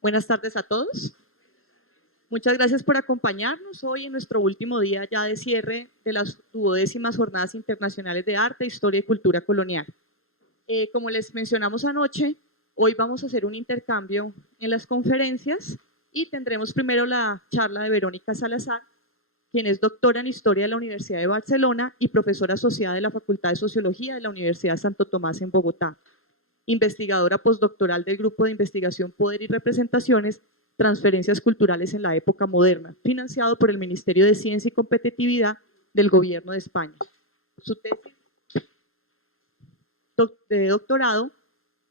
Buenas tardes a todos. Muchas gracias por acompañarnos hoy en nuestro último día ya de cierre de las 12ª Jornadas Internacionales de Arte, Historia y Cultura Colonial. Como les mencionamos anoche, hoy vamos a hacer un intercambio en las conferencias y tendremos primero la charla de Verónica Salazar, quien es doctora en Historia de la Universidad de Barcelona y profesora asociada de la Facultad de Sociología de la Universidad Santo Tomás en Bogotá, investigadora postdoctoral del Grupo de Investigación Poder y Representaciones, Transferencias Culturales en la Época Moderna, financiado por el Ministerio de Ciencia y Competitividad del Gobierno de España. Su tesis de doctorado,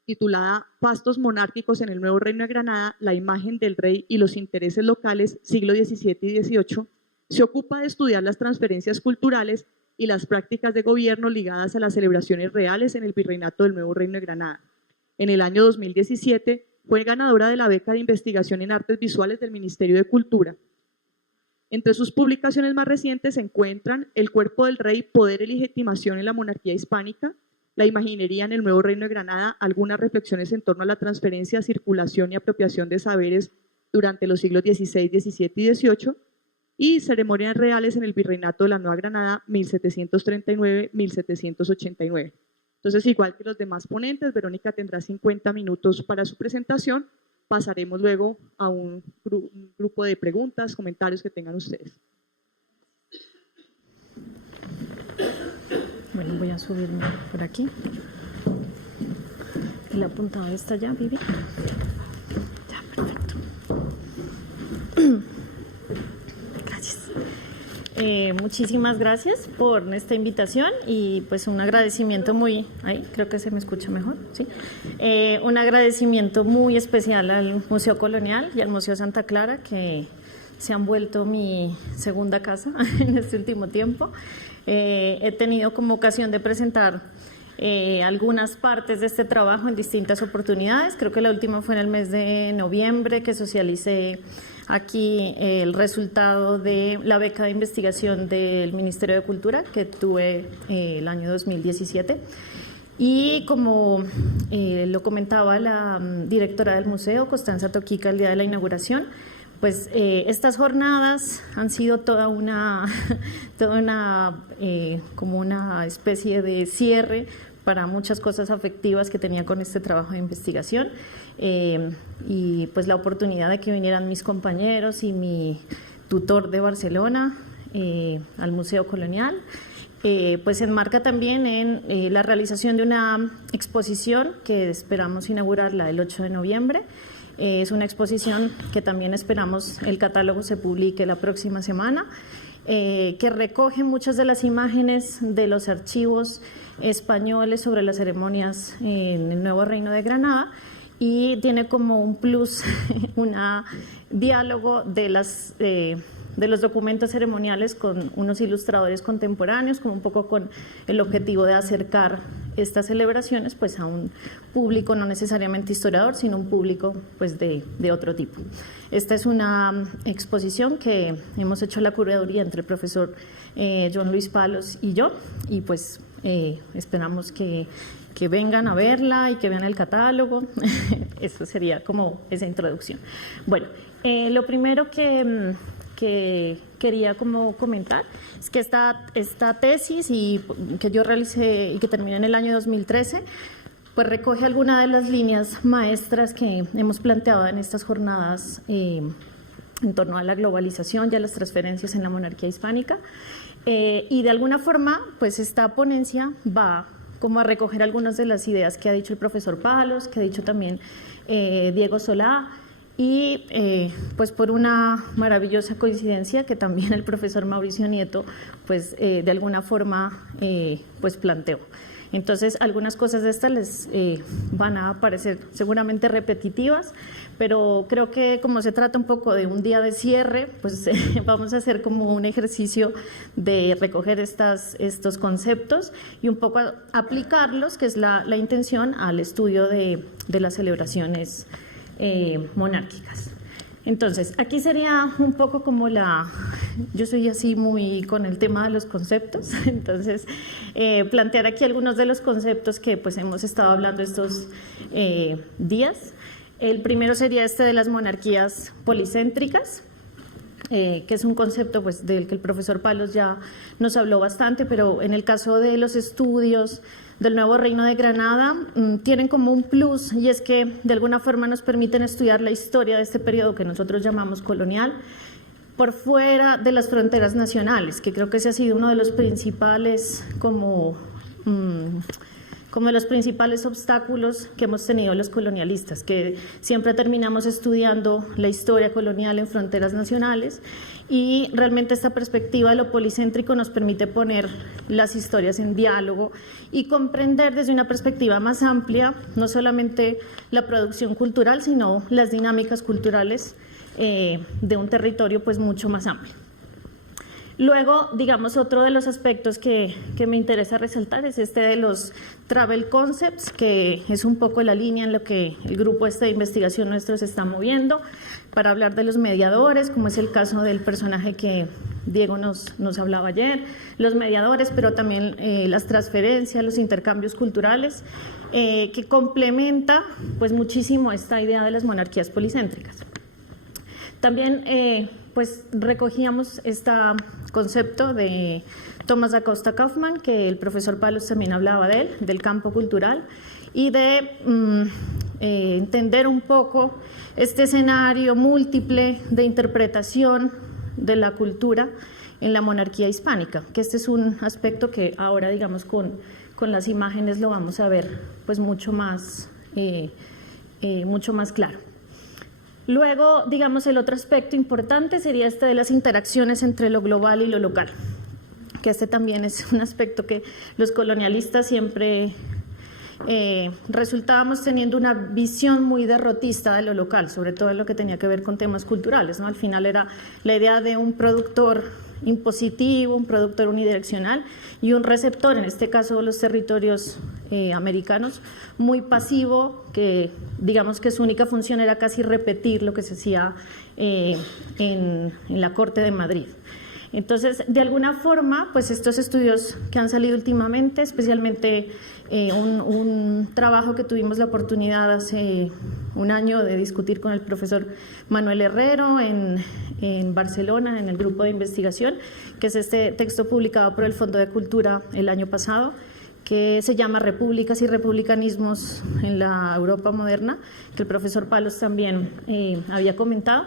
titulada Fastos monárquicos en el Nuevo Reino de Granada, la imagen del rey y los intereses locales, siglo XVII y XVIII, se ocupa de estudiar las transferencias culturales y las prácticas de gobierno ligadas a las celebraciones reales en el Virreinato del Nuevo Reino de Granada. En el año 2017 fue ganadora de la beca de investigación en artes visuales del Ministerio de Cultura. Entre sus publicaciones más recientes se encuentran El cuerpo del rey, poder y legitimación en la monarquía hispánica, La imaginería en el Nuevo Reino de Granada, algunas reflexiones en torno a la transferencia, circulación y apropiación de saberes durante los siglos XVI, XVII y XVIII, y Ceremonias reales en el Virreinato de la Nueva Granada, 1739-1789. Entonces, igual que los demás ponentes, Verónica tendrá 50 minutos para su presentación. Pasaremos luego a un grupo de preguntas, comentarios que tengan ustedes. Bueno, voy a subirme por aquí. ¿El apuntador está ya, Vivi? Ya, perfecto. Gracias. Muchísimas gracias por esta invitación y pues un agradecimiento muy, creo que se me escucha mejor, ¿sí? Un agradecimiento muy especial al Museo Colonial y al Museo Santa Clara, que se han vuelto mi segunda casa en este último tiempo. He tenido como ocasión de presentar algunas partes de este trabajo en distintas oportunidades. Creo que la última fue en el mes de noviembre, que socialicé aquí el resultado de la beca de investigación del Ministerio de Cultura que tuve el año 2017. Y como lo comentaba la directora del museo, Constanza Toquica, el día de la inauguración, pues estas jornadas han sido toda una como una especie de cierre para muchas cosas afectivas que tenía con este trabajo de investigación, y pues la oportunidad de que vinieran mis compañeros y mi tutor de Barcelona al Museo Colonial, pues se enmarca también en la realización de una exposición que esperamos inaugurarla el 8 de noviembre. Es una exposición que también esperamos el catálogo se publique la próxima semana, que recoge muchas de las imágenes de los archivos españoles sobre las ceremonias en el Nuevo Reino de Granada, y tiene como un plus un diálogo de los documentos ceremoniales con unos ilustradores contemporáneos, como un poco con el objetivo de acercar estas celebraciones pues a un público no necesariamente historiador, sino un público pues de otro tipo. Esta es una exposición que hemos hecho la curaduría entre el profesor John Luis Palos y yo, y pues esperamos que vengan a verla y que vean el catálogo. Eso sería como esa introducción. Bueno, lo primero que quería como comentar es que esta tesis que yo realicé y que terminé en el año 2013, pues recoge algunas de las líneas maestras que hemos planteado en estas jornadas en torno a la globalización y a las transferencias en la monarquía hispánica, y de alguna forma pues esta ponencia va como a recoger algunas de las ideas que ha dicho el profesor Palos, que ha dicho también Diego Solá, y pues por una maravillosa coincidencia que también el profesor Mauricio Nieto pues de alguna forma pues planteó. Entonces algunas cosas de estas les van a parecer seguramente repetitivas, pero creo que como se trata un poco de un día de cierre, pues vamos a hacer como un ejercicio de recoger estos conceptos y un poco aplicarlos, que es la intención, al estudio de las celebraciones monárquicas. Entonces, aquí sería un poco como yo soy así muy con el tema de los conceptos, entonces plantear aquí algunos de los conceptos que pues hemos estado hablando estos días. El primero sería este de las monarquías policéntricas, que es un concepto pues, del que el profesor Palos ya nos habló bastante, pero en el caso de los estudios del Nuevo Reino de Granada tienen como un plus, y es que de alguna forma nos permiten estudiar la historia de este periodo que nosotros llamamos colonial por fuera de las fronteras nacionales, que creo que ese ha sido uno de los principales como de los principales obstáculos que hemos tenido los colonialistas, que siempre terminamos estudiando la historia colonial en fronteras nacionales, y realmente esta perspectiva de lo policéntrico nos permite poner las historias en diálogo y comprender desde una perspectiva más amplia no solamente la producción cultural, sino las dinámicas culturales de un territorio pues mucho más amplio. Luego, digamos, otro de los aspectos que me interesa resaltar es este de los travel concepts, que es un poco la línea en la que el grupo de investigación nuestro se está moviendo para hablar de los mediadores, como es el caso del personaje que Diego nos hablaba ayer, los mediadores, pero también las transferencias, los intercambios culturales, que complementa pues muchísimo esta idea de las monarquías policéntricas. También pues recogíamos este concepto de Thomas da Costa Kaufmann, que el profesor Palos también hablaba de él, del campo cultural, y de entender un poco este escenario múltiple de interpretación de la cultura en la monarquía hispánica, que este es un aspecto que ahora, digamos, con las imágenes lo vamos a ver pues mucho más claro. Luego, digamos, el otro aspecto importante sería este de las interacciones entre lo global y lo local, que este también es un aspecto que los colonialistas siempre resultábamos teniendo una visión muy derrotista de lo local, sobre todo en lo que tenía que ver con temas culturales, ¿no? Al final era la idea de un productor impositivo, un productor unidireccional y un receptor, en este caso los territorios americanos, muy pasivo, que digamos que su única función era casi repetir lo que se hacía en la Corte de Madrid. Entonces, de alguna forma, pues estos estudios que han salido últimamente, especialmente un trabajo que tuvimos la oportunidad hace un año de discutir con el profesor Manuel Herrero en Barcelona, en el grupo de investigación, que es este texto publicado por el Fondo de Cultura el año pasado, que se llama Repúblicas y Republicanismos en la Europa Moderna, que el profesor Palos también había comentado.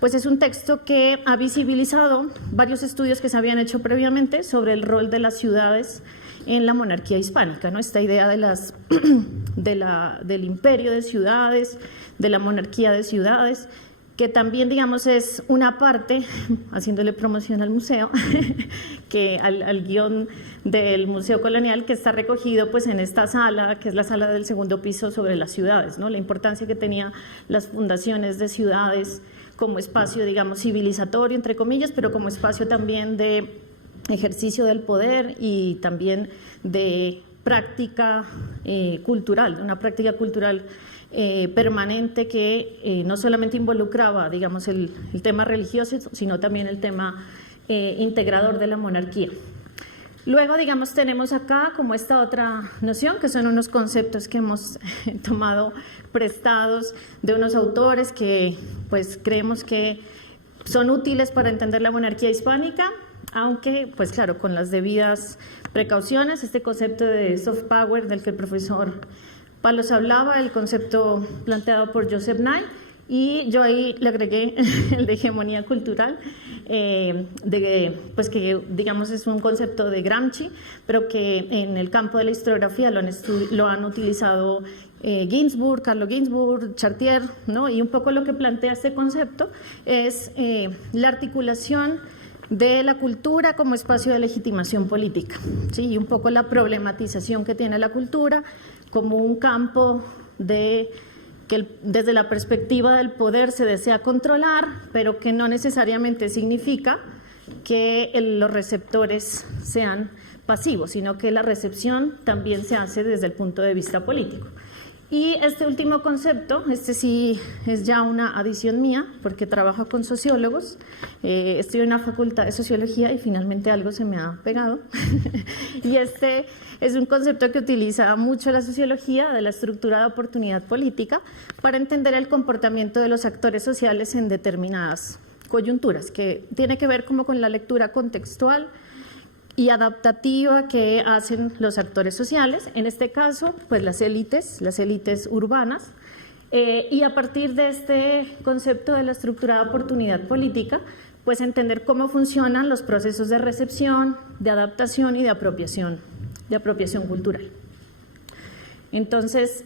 Pues es un texto que ha visibilizado varios estudios que se habían hecho previamente sobre el rol de las ciudades en la monarquía hispánica, ¿no? Esta idea del imperio de ciudades, de la monarquía de ciudades, que también, digamos, es una parte, haciéndole promoción al museo, que al guión del Museo Colonial, que está recogido pues en esta sala, que es la sala del segundo piso sobre las ciudades, ¿no? La importancia que tenía las fundaciones de ciudades como espacio, digamos, civilizatorio, entre comillas, pero como espacio también de ejercicio del poder y también de práctica cultural, una práctica cultural permanente que no solamente involucraba, digamos, el tema religioso, sino también el tema integrador de la monarquía. Luego, digamos, tenemos acá como esta otra noción, que son unos conceptos que hemos tomado prestados de unos autores que pues creemos que son útiles para entender la monarquía hispánica, aunque pues claro, con las debidas precauciones. Este concepto de soft power del que el profesor Palos hablaba, el concepto planteado por Joseph Nye, y yo ahí le agregué el de hegemonía cultural, pues que digamos es un concepto de Gramsci, pero que en el campo de la historiografía lo han utilizado Ginsburg, Carlo Ginzburg, Chartier, ¿no? Y un poco lo que plantea este concepto es la articulación de la cultura como espacio de legitimación política, ¿sí? Y un poco la problematización que tiene la cultura como un campo de que desde la perspectiva del poder se desea controlar, pero que no necesariamente significa que los receptores sean pasivos, sino que la recepción también se hace desde el punto de vista político. Y este último concepto, este sí es ya una adición mía, porque trabajo con sociólogos, estoy en la Facultad de Sociología y finalmente algo se me ha pegado. Y este es un concepto que utiliza mucho la sociología de la estructura de oportunidad política para entender el comportamiento de los actores sociales en determinadas coyunturas, que tiene que ver como con la lectura contextual y adaptativa que hacen los actores sociales, en este caso, pues las élites urbanas, y a partir de este concepto de la estructura de oportunidad política, pues entender cómo funcionan los procesos de recepción, de adaptación y de apropiación cultural. Entonces,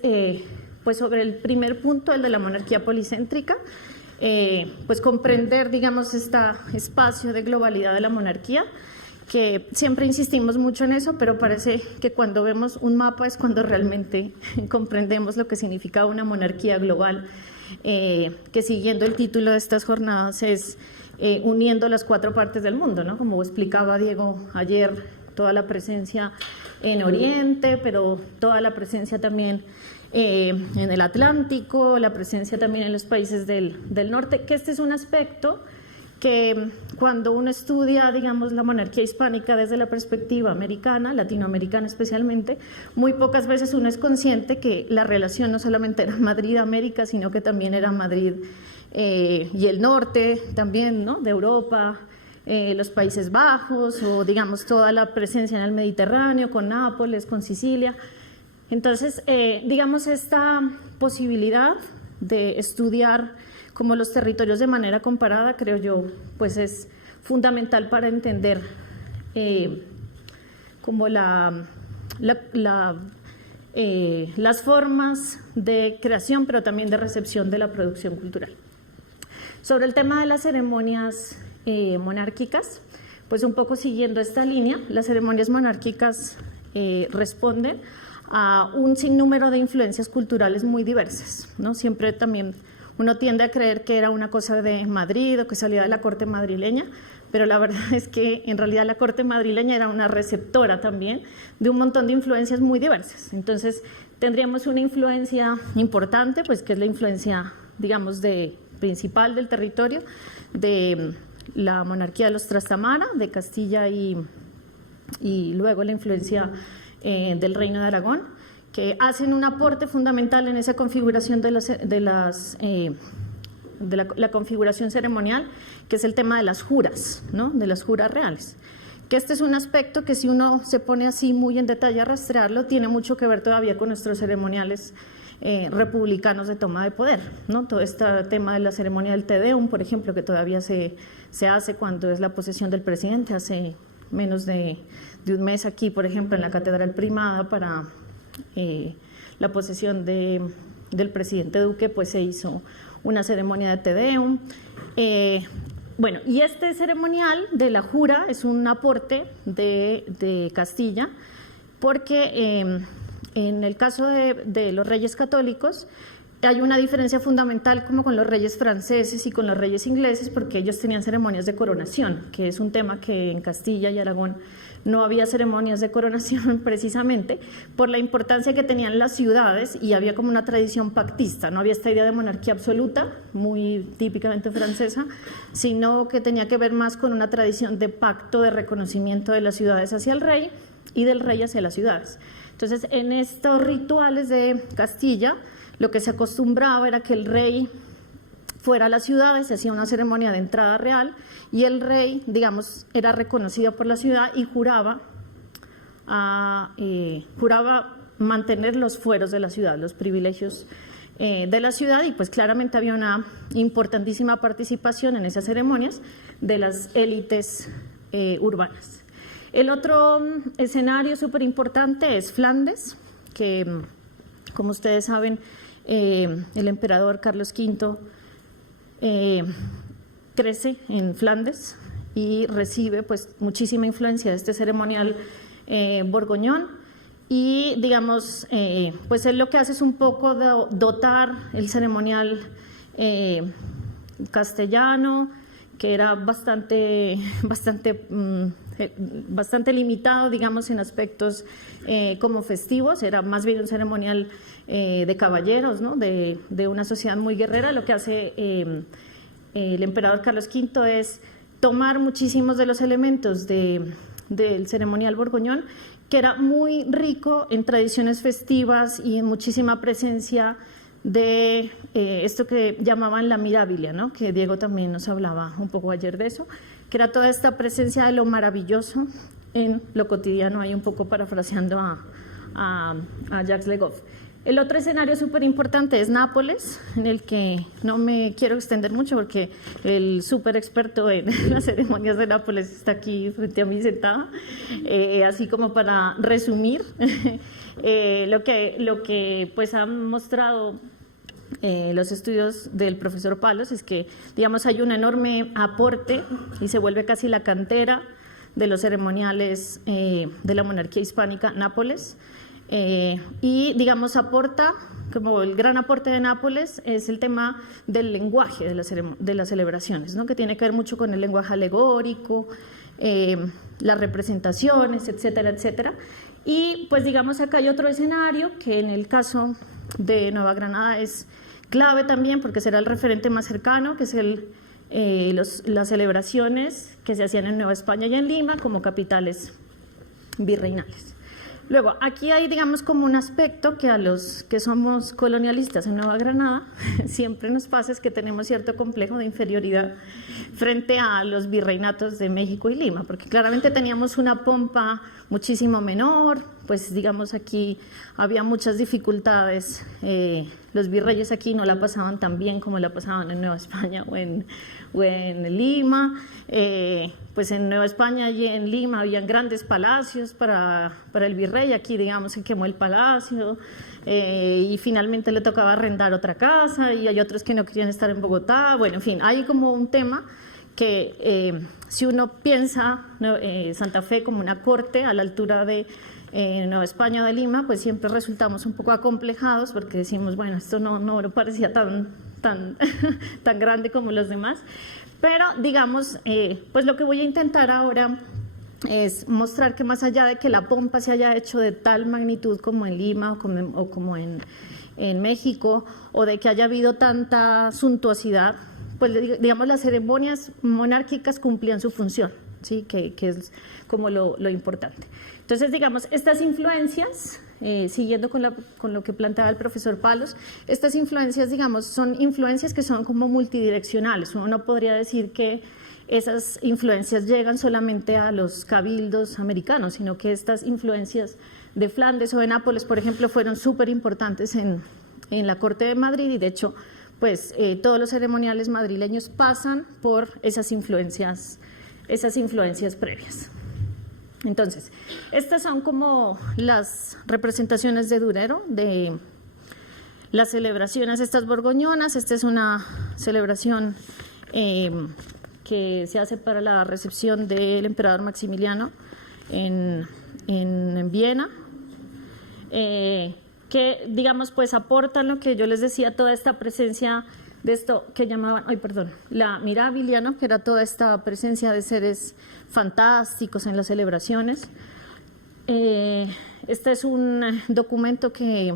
pues sobre el primer punto, el de la monarquía policéntrica, pues comprender, digamos, este espacio de globalidad de la monarquía, que siempre insistimos mucho en eso, pero parece que cuando vemos un mapa es cuando realmente comprendemos lo que significa una monarquía global, que siguiendo el título de estas jornadas es uniendo las 4 partes del mundo, ¿no? Como explicaba Diego ayer, toda la presencia en Oriente, pero toda la presencia también en el Atlántico, la presencia también en los países del norte, que este es un aspecto que cuando uno estudia, digamos, la monarquía hispánica desde la perspectiva americana, latinoamericana especialmente, muy pocas veces uno es consciente que la relación no solamente era Madrid-América, sino que también era Madrid y el norte también, ¿no?, de Europa, los Países Bajos, o digamos toda la presencia en el Mediterráneo, con Nápoles, con Sicilia. Entonces, digamos, esta posibilidad de estudiar como los territorios de manera comparada, creo yo, pues es fundamental para entender como las formas de creación, pero también de recepción de la producción cultural. Sobre el tema de las ceremonias monárquicas, pues un poco siguiendo esta línea, las ceremonias monárquicas responden a un sinnúmero de influencias culturales muy diversas, ¿no? Siempre también uno tiende a creer que era una cosa de Madrid o que salía de la corte madrileña, pero la verdad es que en realidad la corte madrileña era una receptora también de un montón de influencias muy diversas. Entonces tendríamos una influencia importante, pues que es la influencia, digamos, principal del territorio, de la monarquía de los Trastamara, de Castilla y luego la influencia del Reino de Aragón, que hacen un aporte fundamental en esa configuración de la configuración ceremonial, que es el tema de las juras, ¿no?, de las juras reales. Que este es un aspecto que si uno se pone así muy en detalle a rastrearlo, tiene mucho que ver todavía con nuestros ceremoniales republicanos de toma de poder, ¿no? Todo este tema de la ceremonia del Te Deum, por ejemplo, que todavía se hace cuando es la posesión del presidente, hace menos de un mes aquí, por ejemplo, en la Catedral Primada, para la posesión del presidente Duque, pues se hizo una ceremonia de Te Deum. Bueno, y este ceremonial de la jura es un aporte de Castilla, porque en el caso de los reyes católicos hay una diferencia fundamental como con los reyes franceses y con los reyes ingleses, porque ellos tenían ceremonias de coronación, que es un tema que en Castilla y Aragón no había ceremonias de coronación precisamente por la importancia que tenían las ciudades, y había como una tradición pactista, no había esta idea de monarquía absoluta, muy típicamente francesa, sino que tenía que ver más con una tradición de pacto de reconocimiento de las ciudades hacia el rey y del rey hacia las ciudades. Entonces, en estos rituales de Castilla, lo que se acostumbraba era que el rey fuera a las ciudades, se hacía una ceremonia de entrada real y el rey, digamos, era reconocido por la ciudad y juraba mantener los fueros de la ciudad, los privilegios de la ciudad, y pues claramente había una importantísima participación en esas ceremonias de las élites urbanas. El otro escenario súper importante es Flandes, que como ustedes saben, el emperador Carlos V crece en Flandes y recibe pues muchísima influencia de este ceremonial borgoñón, y digamos pues él lo que hace es un poco dotar el ceremonial castellano, que era bastante bastante limitado, digamos, en aspectos como festivos, era más bien un ceremonial de caballeros, ¿no? de una sociedad muy guerrera. Lo que hace el emperador Carlos V es tomar muchísimos de los elementos del ceremonial borgoñón, que era muy rico en tradiciones festivas y en muchísima presencia de esto que llamaban la mirabilia, ¿no? Que Diego también nos hablaba un poco ayer de eso, que era toda esta presencia de lo maravilloso en lo cotidiano, ahí un poco parafraseando a Jacques Le Goff. El otro escenario súper importante es Nápoles, en el que no me quiero extender mucho porque el súper experto en las ceremonias de Nápoles está aquí frente a mí sentada, así como para resumir lo que pues han mostrado los estudios del profesor Palos es que, digamos, hay un enorme aporte y se vuelve casi la cantera de los ceremoniales de la monarquía hispánica Nápoles. Y, digamos, aporta, como el gran aporte de Nápoles, es el tema del lenguaje de las celebraciones, ¿no? Que tiene que ver mucho con el lenguaje alegórico, las representaciones, etcétera, etcétera. Y, pues, digamos, acá hay otro escenario que en el caso de Nueva Granada es clave también porque será el referente más cercano, que es las celebraciones que se hacían en Nueva España y en Lima como capitales virreinales. Luego, aquí hay, digamos, como un aspecto que a los que somos colonialistas en Nueva Granada siempre nos pasa, es que tenemos cierto complejo de inferioridad frente a los virreinatos de México y Lima, porque claramente teníamos una pompa muchísimo menor, pues digamos aquí había muchas dificultades, los virreyes aquí no la pasaban tan bien como la pasaban en Nueva España o en Lima, pues en Nueva España y en Lima habían grandes palacios para el virrey, aquí digamos se quemó el palacio y finalmente le tocaba arrendar otra casa y hay otros que no querían estar en Bogotá, bueno, en fin, hay como un tema que si uno piensa Santa Fe como una corte a la altura de Nueva España o de Lima, pues siempre resultamos un poco acomplejados porque decimos, bueno, esto no parecía tan grande como los demás, pero digamos, pues lo que voy a intentar ahora es mostrar que más allá de que la pompa se haya hecho de tal magnitud como en Lima o como en México, o de que haya habido tanta suntuosidad, pues digamos las ceremonias monárquicas cumplían su función, ¿sí? que es como lo importante. Entonces, digamos, estas influencias, siguiendo con lo que planteaba el profesor Palos, estas influencias, digamos, son influencias que son como multidireccionales. Uno no podría decir que esas influencias llegan solamente a los cabildos americanos, sino que estas influencias de Flandes o de Nápoles, por ejemplo, fueron súper importantes en la Corte de Madrid y, de hecho, pues todos los ceremoniales madrileños pasan por esas influencias previas. Entonces, estas son como las representaciones de Durero, de las celebraciones estas borgoñonas. Esta es una celebración que se hace para la recepción del emperador Maximiliano en Viena, que, digamos, pues aportan lo que yo les decía, toda esta presencia de esto que llamaban, la mirabilia, ¿no? Que era toda esta presencia de seres fantásticos en las celebraciones. Este es un documento que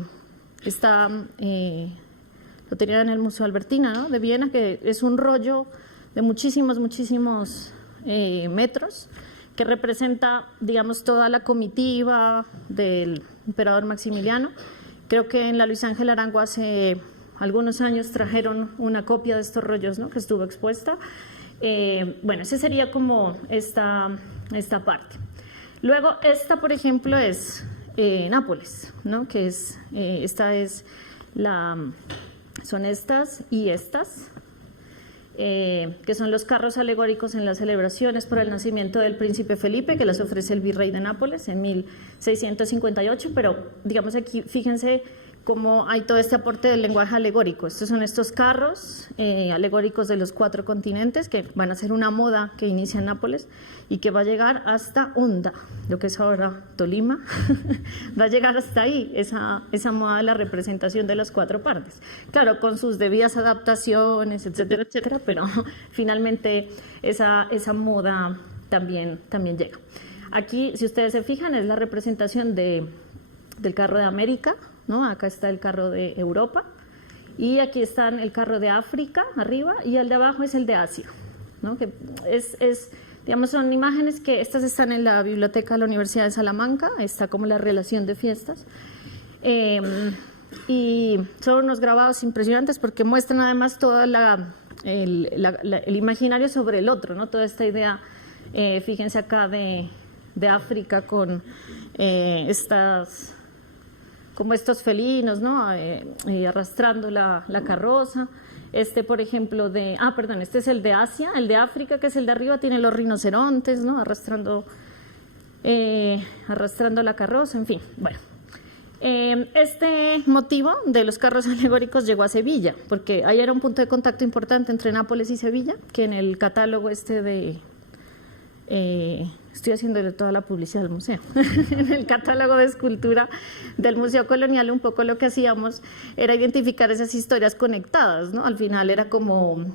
está, lo tenía en el Museo Albertina, ¿no? De Viena, que es un rollo de muchísimos metros, que representa, digamos, toda la comitiva del emperador Maximiliano. Creo que en la Luis Ángel Arango hace algunos años trajeron una copia de estos rollos, ¿no? Que estuvo expuesta. Bueno, ese sería como esta parte. Luego, esta, por ejemplo, es Nápoles, ¿no? Que es, son estas y estas, que son los carros alegóricos en las celebraciones por el nacimiento del príncipe Felipe, que las ofrece el virrey de Nápoles en 1658, pero digamos aquí, fíjense cómo hay todo este aporte del lenguaje alegórico. Estos son estos carros alegóricos de los 4 continentes que van a ser una moda que inicia en Nápoles y que va a llegar hasta Honda, lo que es ahora Tolima, va a llegar hasta ahí, esa moda de la representación de las 4 partes. Claro, con sus debidas adaptaciones, etcétera, etcétera, pero finalmente esa moda también llega. Aquí, si ustedes se fijan, es la representación del carro de América, ¿no? Acá está el carro de Europa y aquí está el carro de África arriba y el de abajo es el de Asia, ¿no? Que digamos, son imágenes que estas están en la biblioteca de la Universidad de Salamanca, está como la relación de fiestas. Y son unos grabados impresionantes porque muestran además todo el imaginario sobre el otro, ¿no? Toda esta idea, fíjense acá de África con como estos felinos, ¿no? Arrastrando la carroza. Por ejemplo, este es el de Asia, el de África, que es el de arriba, tiene los rinocerontes, ¿no? Arrastrando la carroza, en fin, bueno. Este motivo de los carros alegóricos llegó a Sevilla, porque ahí era un punto de contacto importante entre Nápoles y Sevilla, que en el catálogo estoy haciéndole toda la publicidad del museo, en el catálogo de escultura del Museo Colonial un poco lo que hacíamos era identificar esas historias conectadas, ¿no? Al final era como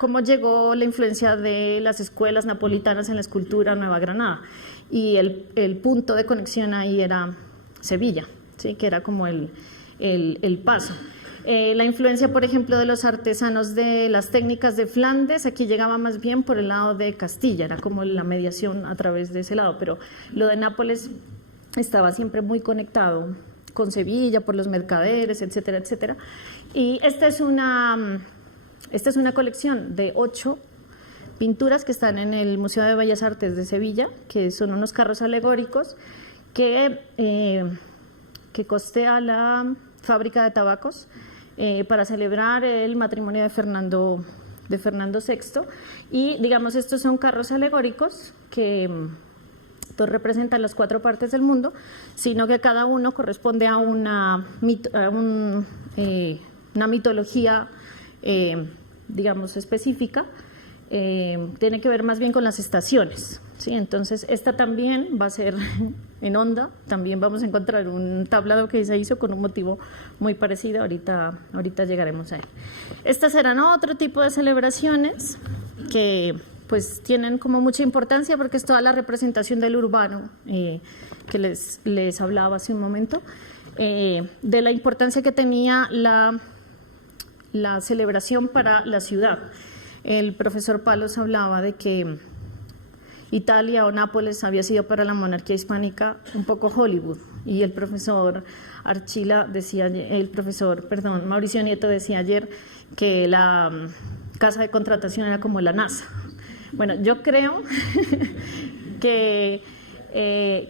cómo llegó la influencia de las escuelas napolitanas en la escultura a Nueva Granada, y el punto de conexión ahí era Sevilla, ¿sí? Que era como el paso. La influencia, por ejemplo, de los artesanos de las técnicas de Flandes, aquí llegaba más bien por el lado de Castilla, era como la mediación a través de ese lado, pero lo de Nápoles estaba siempre muy conectado con Sevilla, por los mercaderes, etcétera, etcétera. Y esta es una colección de 8 pinturas que están en el Museo de Bellas Artes de Sevilla, que son unos carros alegóricos que costea la fábrica de tabacos para celebrar el matrimonio de Fernando VI, y digamos estos son carros alegóricos que no representan las 4 partes del mundo, sino que cada uno corresponde a una mitología digamos específica, tiene que ver más bien con las estaciones, ¿sí? Entonces esta también va a ser en onda, también vamos a encontrar un tablado que se hizo con un motivo muy parecido, ahorita llegaremos a él. Estas serán otro tipo de celebraciones que pues tienen como mucha importancia porque es toda la representación del urbano que les hablaba hace un momento, de la importancia que tenía la celebración para la ciudad. El profesor Palos hablaba de que Italia o Nápoles había sido para la monarquía hispánica un poco Hollywood, y el profesor Mauricio Nieto decía ayer que la casa de contratación era como la NASA. Bueno, yo creo que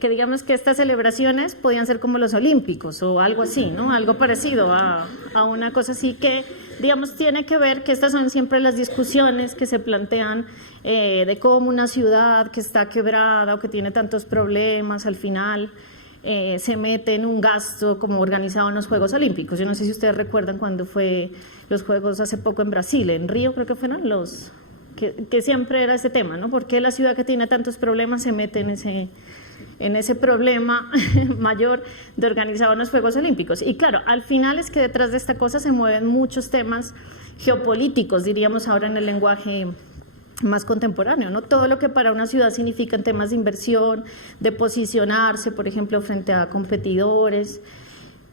digamos que estas celebraciones podían ser como los Olímpicos o algo así, ¿no? Algo parecido a una cosa así que, digamos, tiene que ver que estas son siempre las discusiones que se plantean de cómo una ciudad que está quebrada o que tiene tantos problemas al final se mete en un gasto como organizado en los Juegos Olímpicos. Yo no sé si ustedes recuerdan cuando fue los Juegos hace poco en Brasil, en Río creo que fueron que siempre era ese tema, ¿no? ¿Por qué la ciudad que tiene tantos problemas se mete en ese problema mayor de organizar unos Juegos Olímpicos? Y claro, al final es que detrás de esta cosa se mueven muchos temas geopolíticos, diríamos ahora en el lenguaje más contemporáneo, ¿no? Todo lo que para una ciudad significa en temas de inversión, de posicionarse, por ejemplo, frente a competidores,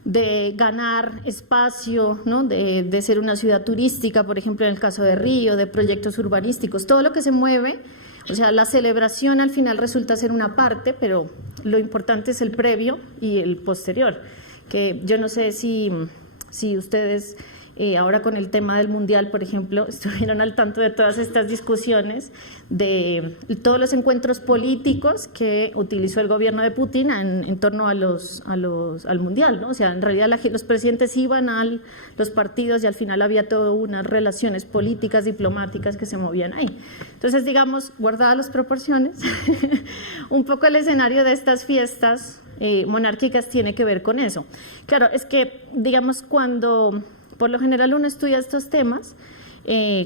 de ganar espacio, ¿no? de ser una ciudad turística, por ejemplo, en el caso de Río, de proyectos urbanísticos, todo lo que se mueve. O sea, la celebración al final resulta ser una parte, pero lo importante es el previo y el posterior, que yo no sé si ustedes ahora con el tema del Mundial, por ejemplo, estuvieron al tanto de todas estas discusiones, de todos los encuentros políticos que utilizó el gobierno de Putin en torno al Mundial, ¿no? O sea, en realidad los presidentes iban a los partidos y al final había todas unas relaciones políticas, diplomáticas que se movían ahí. Entonces, digamos, guardadas las proporciones, un poco el escenario de estas fiestas monárquicas tiene que ver con eso. Claro, es que, digamos, cuando por lo general uno estudia estos temas,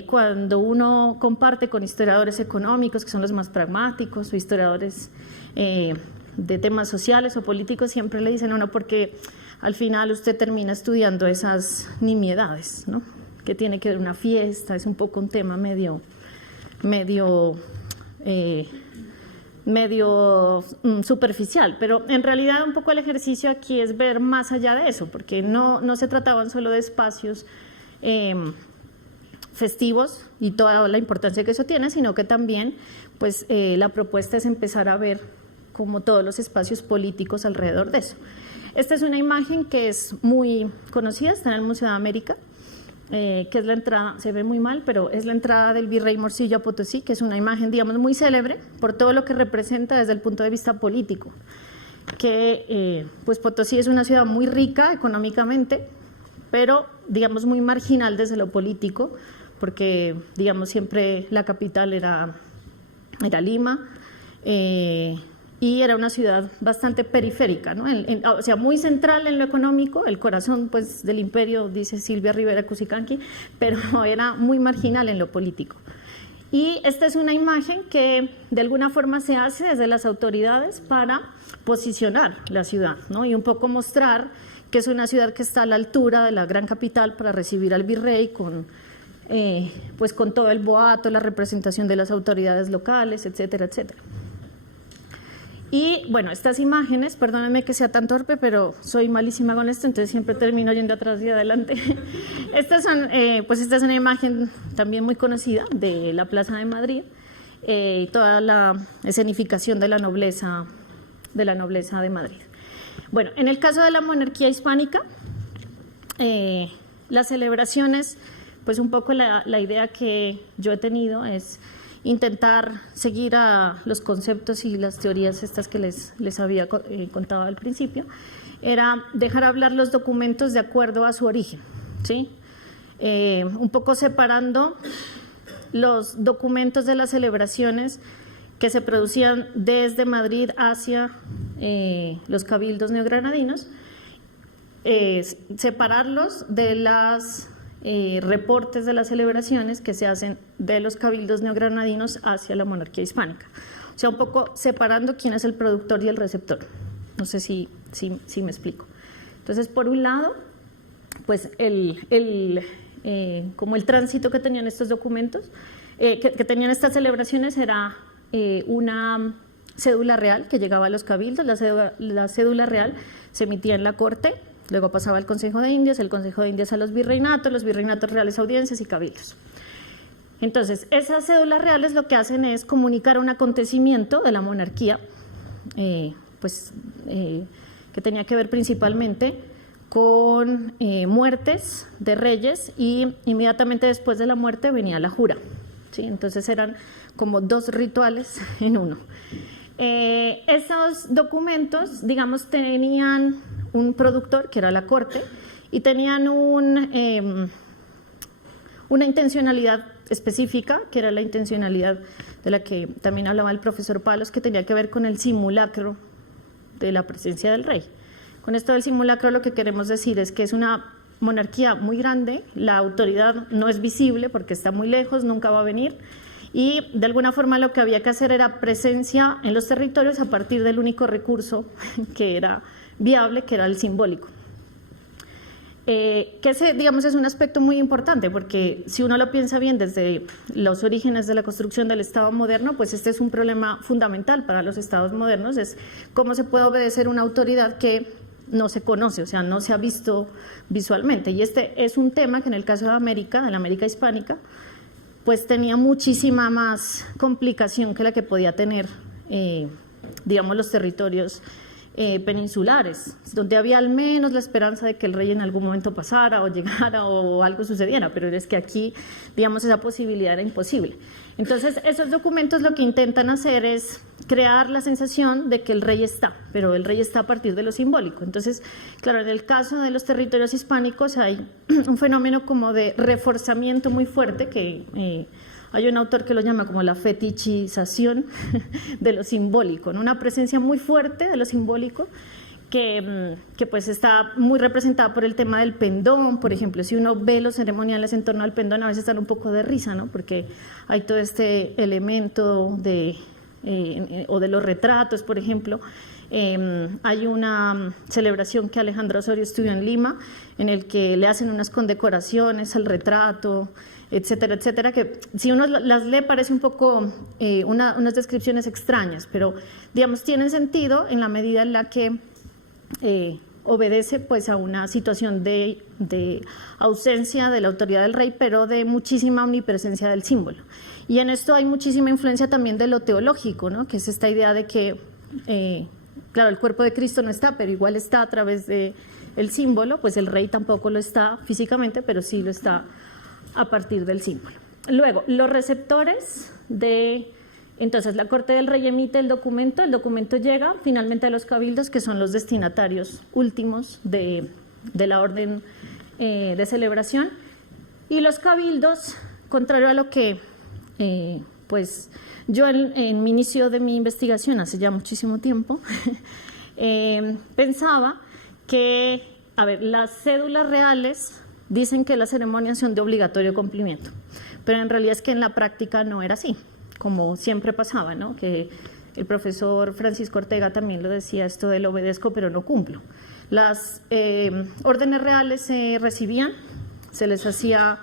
cuando uno comparte con historiadores económicos, que son los más pragmáticos, o historiadores de temas sociales o políticos, siempre le dicen a uno, porque al final usted termina estudiando esas nimiedades, ¿no? Que tiene que ver una fiesta, es un poco un tema medio medio superficial, pero en realidad un poco el ejercicio aquí es ver más allá de eso, porque no se trataban solo de espacios festivos y toda la importancia que eso tiene, sino que también pues la propuesta es empezar a ver como todos los espacios políticos alrededor de eso. Esta es una imagen que es muy conocida, está en el Museo de América, que es la entrada, se ve muy mal, pero es la entrada del Virrey Morcillo a Potosí, que es una imagen, digamos, muy célebre por todo lo que representa desde el punto de vista político, que pues Potosí es una ciudad muy rica económicamente, pero digamos muy marginal desde lo político, porque digamos siempre la capital era Lima, y era una ciudad bastante periférica, ¿no? O sea, muy central en lo económico, el corazón pues, del imperio, dice Silvia Rivera Cusicanqui, pero era muy marginal en lo político. Y esta es una imagen que de alguna forma se hace desde las autoridades para posicionar la ciudad, ¿no? Y un poco mostrar que es una ciudad que está a la altura de la gran capital para recibir al virrey pues con todo el boato, la representación de las autoridades locales, etcétera, etcétera. Y bueno, estas imágenes, perdónenme que sea tan torpe, pero soy malísima con esto, entonces siempre termino yendo atrás y adelante. Esta es una imagen también muy conocida de la Plaza de Madrid, toda la escenificación de la nobleza de Madrid. Bueno, en el caso de la monarquía hispánica, las celebraciones, pues un poco la idea que yo he tenido es intentar seguir a los conceptos y las teorías estas que les había contado al principio, era dejar hablar los documentos de acuerdo a su origen, ¿sí? Un poco separando los documentos de las celebraciones que se producían desde Madrid hacia los cabildos neogranadinos, separarlos de las reportes de las celebraciones que se hacen de los cabildos neogranadinos hacia la monarquía hispánica. O sea, un poco separando quién es el productor y el receptor. No sé si me explico. Entonces, por un lado, pues como el tránsito que tenían estos documentos, que tenían estas celebraciones era una cédula real que llegaba a los cabildos, la cédula real se emitía en la corte. Luego pasaba al Consejo de Indias, el Consejo de Indias a los virreinatos reales audiencias y cabildos. Entonces, esas cédulas reales lo que hacen es comunicar un acontecimiento de la monarquía, que tenía que ver principalmente con muertes de reyes y inmediatamente después de la muerte venía la jura, ¿sí? Entonces eran como dos rituales en uno. Esos documentos, digamos, tenían un productor, que era la corte, y tenían una intencionalidad específica, que era la intencionalidad de la que también hablaba el profesor Palos, que tenía que ver con el simulacro de la presencia del rey. Con esto del simulacro lo que queremos decir es que es una monarquía muy grande, la autoridad no es visible porque está muy lejos, nunca va a venir, y de alguna forma lo que había que hacer era presencia en los territorios a partir del único recurso que era viable, que era el simbólico. Que ese, digamos, es un aspecto muy importante, porque si uno lo piensa bien desde los orígenes de la construcción del Estado moderno, pues este es un problema fundamental para los Estados modernos, es cómo se puede obedecer una autoridad que no se conoce, o sea, no se ha visto visualmente. Y este es un tema que en el caso de la América hispánica, pues tenía muchísima más complicación que la que podía tener, digamos, los territorios peninsulares, donde había al menos la esperanza de que el rey en algún momento pasara o llegara o algo sucediera, pero es que aquí, digamos, esa posibilidad era imposible. Entonces, esos documentos lo que intentan hacer es crear la sensación de que el rey está, pero el rey está a partir de lo simbólico. Entonces, claro, en el caso de los territorios hispánicos hay un fenómeno como de reforzamiento muy fuerte que hay un autor que lo llama como la fetichización de lo simbólico, ¿no? Una presencia muy fuerte de lo simbólico que pues está muy representada por el tema del pendón. Por ejemplo, si uno ve los ceremoniales en torno al pendón, a veces están un poco de risa, ¿no? Porque hay todo este elemento o de los retratos, por ejemplo. Hay una celebración que Alejandro Osorio estudió en Lima, en el que le hacen unas condecoraciones al retrato, etcétera, etcétera, que si uno las lee parece un poco unas descripciones extrañas, pero digamos tienen sentido en la medida en la que obedece pues a una situación de ausencia de la autoridad del rey, pero de muchísima omnipresencia del símbolo. Y en esto hay muchísima influencia también de lo teológico, ¿no? Que es esta idea de que, claro, el cuerpo de Cristo no está, pero igual está a través del símbolo, pues el rey tampoco lo está físicamente, pero sí lo está a partir del símbolo. Luego, los receptores de... Entonces, la corte del rey emite el documento llega finalmente a los cabildos, que son los destinatarios últimos de la orden de celebración, y los cabildos, contrario a lo que pues yo en mi inicio de mi investigación, hace ya muchísimo tiempo, pensaba que, a ver, las cédulas reales dicen que las ceremonias son de obligatorio cumplimiento, pero en realidad es que en la práctica no era así, como siempre pasaba, ¿no? Que el profesor Francisco Ortega también lo decía, esto del obedezco pero no cumplo. Las órdenes reales se recibían, se les hacía,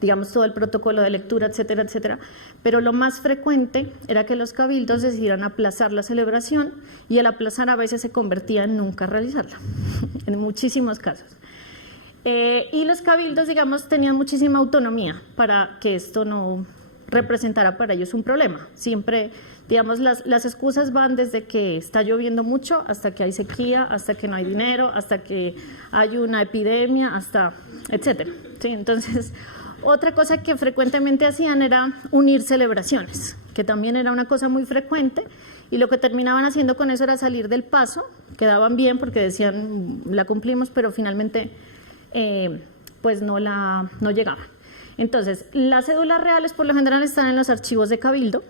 digamos, todo el protocolo de lectura, etcétera, etcétera, pero lo más frecuente era que los cabildos decidieran aplazar la celebración y el aplazar a veces se convertía en nunca realizarla, en muchísimos casos. Y los cabildos, digamos, tenían muchísima autonomía para que esto no representara para ellos un problema. Siempre, digamos, las excusas van desde que está lloviendo mucho, hasta que hay sequía, hasta que no hay dinero, hasta que hay una epidemia, hasta etcétera. ¿Sí? Entonces, otra cosa que frecuentemente hacían era unir celebraciones, que también era una cosa muy frecuente, y lo que terminaban haciendo con eso era salir del paso, quedaban bien porque decían, la cumplimos, pero finalmente pues no llegaban. Entonces, las cédulas reales por lo general están en los archivos de cabildo,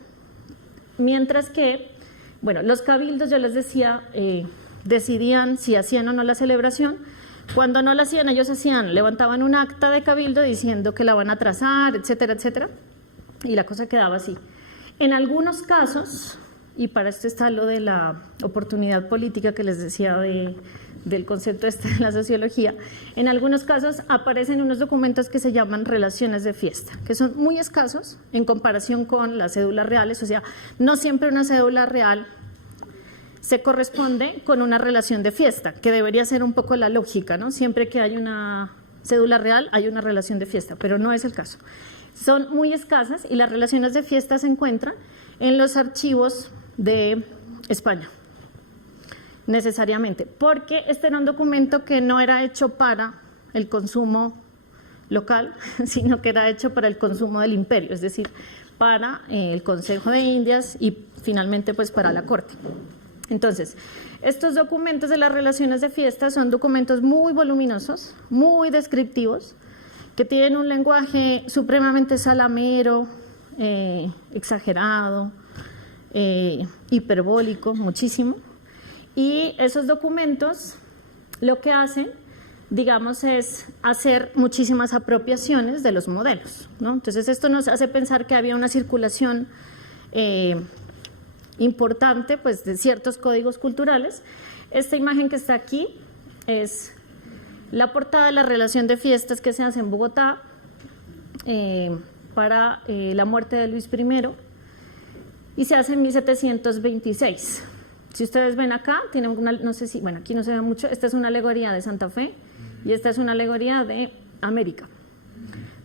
mientras que, bueno, los cabildos, yo les decía, decidían si hacían o no la celebración. Cuando no la hacían, ellos levantaban un acta de cabildo diciendo que la van a trazar, etcétera, etcétera, y la cosa quedaba así. En algunos casos, y para esto está lo de la oportunidad política que les decía del concepto de la sociología, en algunos casos aparecen unos documentos que se llaman relaciones de fiesta, que son muy escasos en comparación con las cédulas reales, o sea, no siempre una cédula real se corresponde con una relación de fiesta, que debería ser un poco la lógica, ¿no? Siempre que hay una cédula real hay una relación de fiesta, pero no es el caso. Son muy escasas y las relaciones de fiesta se encuentran en los archivos de España, necesariamente, porque este era un documento que no era hecho para el consumo local, sino que era hecho para el consumo del imperio, es decir, para el Consejo de Indias y finalmente pues para la corte. Entonces, estos documentos de las relaciones de fiesta son documentos muy voluminosos, muy descriptivos, que tienen un lenguaje supremamente salamero, exagerado, hiperbólico, muchísimo. Y esos documentos lo que hacen, digamos, es hacer muchísimas apropiaciones de los modelos, ¿no? Entonces, esto nos hace pensar que había una circulación importante pues, de ciertos códigos culturales. Esta imagen que está aquí es la portada de la relación de fiestas que se hace en Bogotá para la muerte de Luis I y se hace en 1726. Si ustedes ven acá, tienen una, no sé si, bueno, aquí no se ve mucho, esta es una alegoría de Santa Fe y esta es una alegoría de América.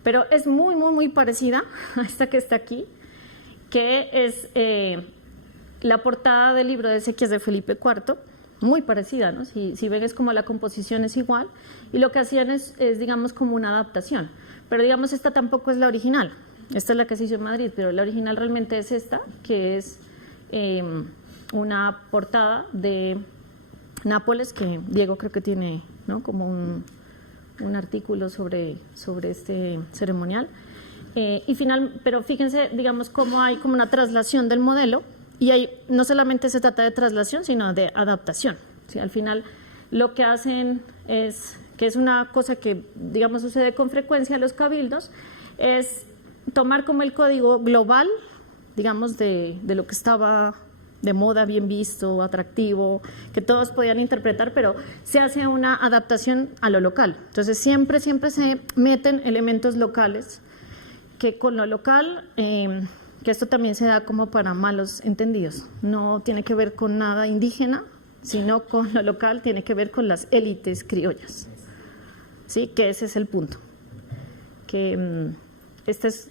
Pero es muy, muy, muy parecida a esta que está aquí, que es la portada del libro de Ezequiel de Felipe IV, muy parecida, ¿no? Si ven es como la composición es igual, y lo que hacían es digamos, como una adaptación. Pero digamos, esta tampoco es la original, esta es la que se hizo en Madrid, pero la original realmente es esta, que es una portada de Nápoles, que Diego creo que tiene, ¿no? Como un artículo sobre este ceremonial. Pero fíjense, digamos, cómo hay como una traslación del modelo, y ahí no solamente se trata de traslación, sino de adaptación. ¿Sí? Al final, lo que hacen es, que es una cosa que, digamos, sucede con frecuencia en los cabildos, es tomar como el código global, digamos, de lo que estaba de moda, bien visto, atractivo, que todos podían interpretar, pero se hace una adaptación a lo local. Entonces siempre se meten elementos locales, que con lo local, que esto también se da como para malos entendidos, no tiene que ver con nada indígena, sino con lo local, tiene que ver con las élites criollas, ¿sí? Que ese es el punto, que este es,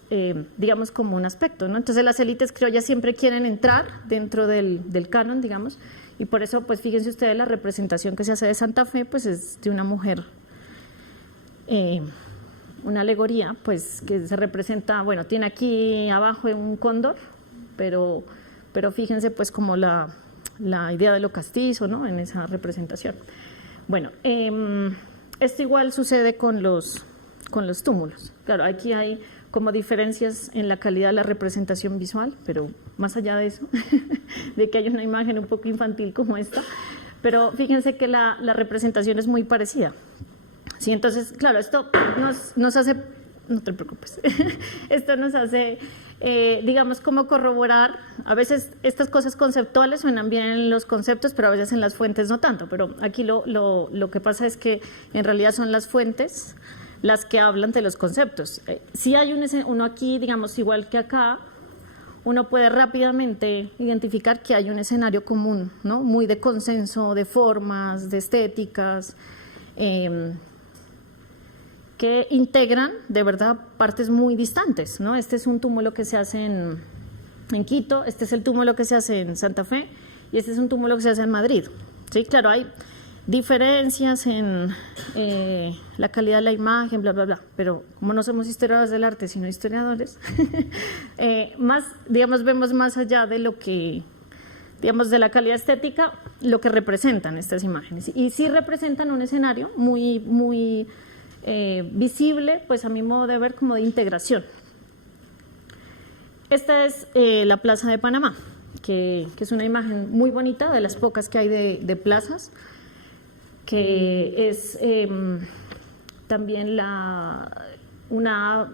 digamos, como un aspecto, ¿no? Entonces las élites criollas siempre quieren entrar dentro del canon, digamos, y por eso, pues fíjense ustedes, la representación que se hace de Santa Fe, pues es de una mujer, una alegoría, pues que se representa, bueno, tiene aquí abajo un cóndor, pero fíjense pues como la idea de lo castizo, ¿no? En esa representación. Bueno, esto igual sucede con los túmulos. Claro, aquí hay como diferencias en la calidad de la representación visual, pero más allá de eso, de que hay una imagen un poco infantil como esta, pero fíjense que la representación es muy parecida. Sí, entonces, claro, esto nos hace, no te preocupes, esto nos hace, digamos, como corroborar, a veces estas cosas conceptuales suenan bien en los conceptos, pero a veces en las fuentes no tanto, pero aquí lo que pasa es que en realidad son las fuentes las que hablan de los conceptos. Si hay uno aquí, digamos, igual que acá, uno puede rápidamente identificar que hay un escenario común, ¿no? Muy de consenso, de formas, de estéticas, que integran de verdad partes muy distantes, ¿no? Este es un túmulo que se hace en Quito, este es el túmulo que se hace en Santa Fe y este es un túmulo que se hace en Madrid. Sí, claro, hay diferencias en la calidad de la imagen, bla, bla, bla, pero como no somos historiadores del arte, sino historiadores, más, digamos, vemos más allá de lo que, digamos, de la calidad estética, lo que representan estas imágenes. Y sí representan un escenario muy visible, pues a mi modo de ver, como de integración. Esta es la Plaza de Panamá, que es una imagen muy bonita, de las pocas que hay de plazas, que es también una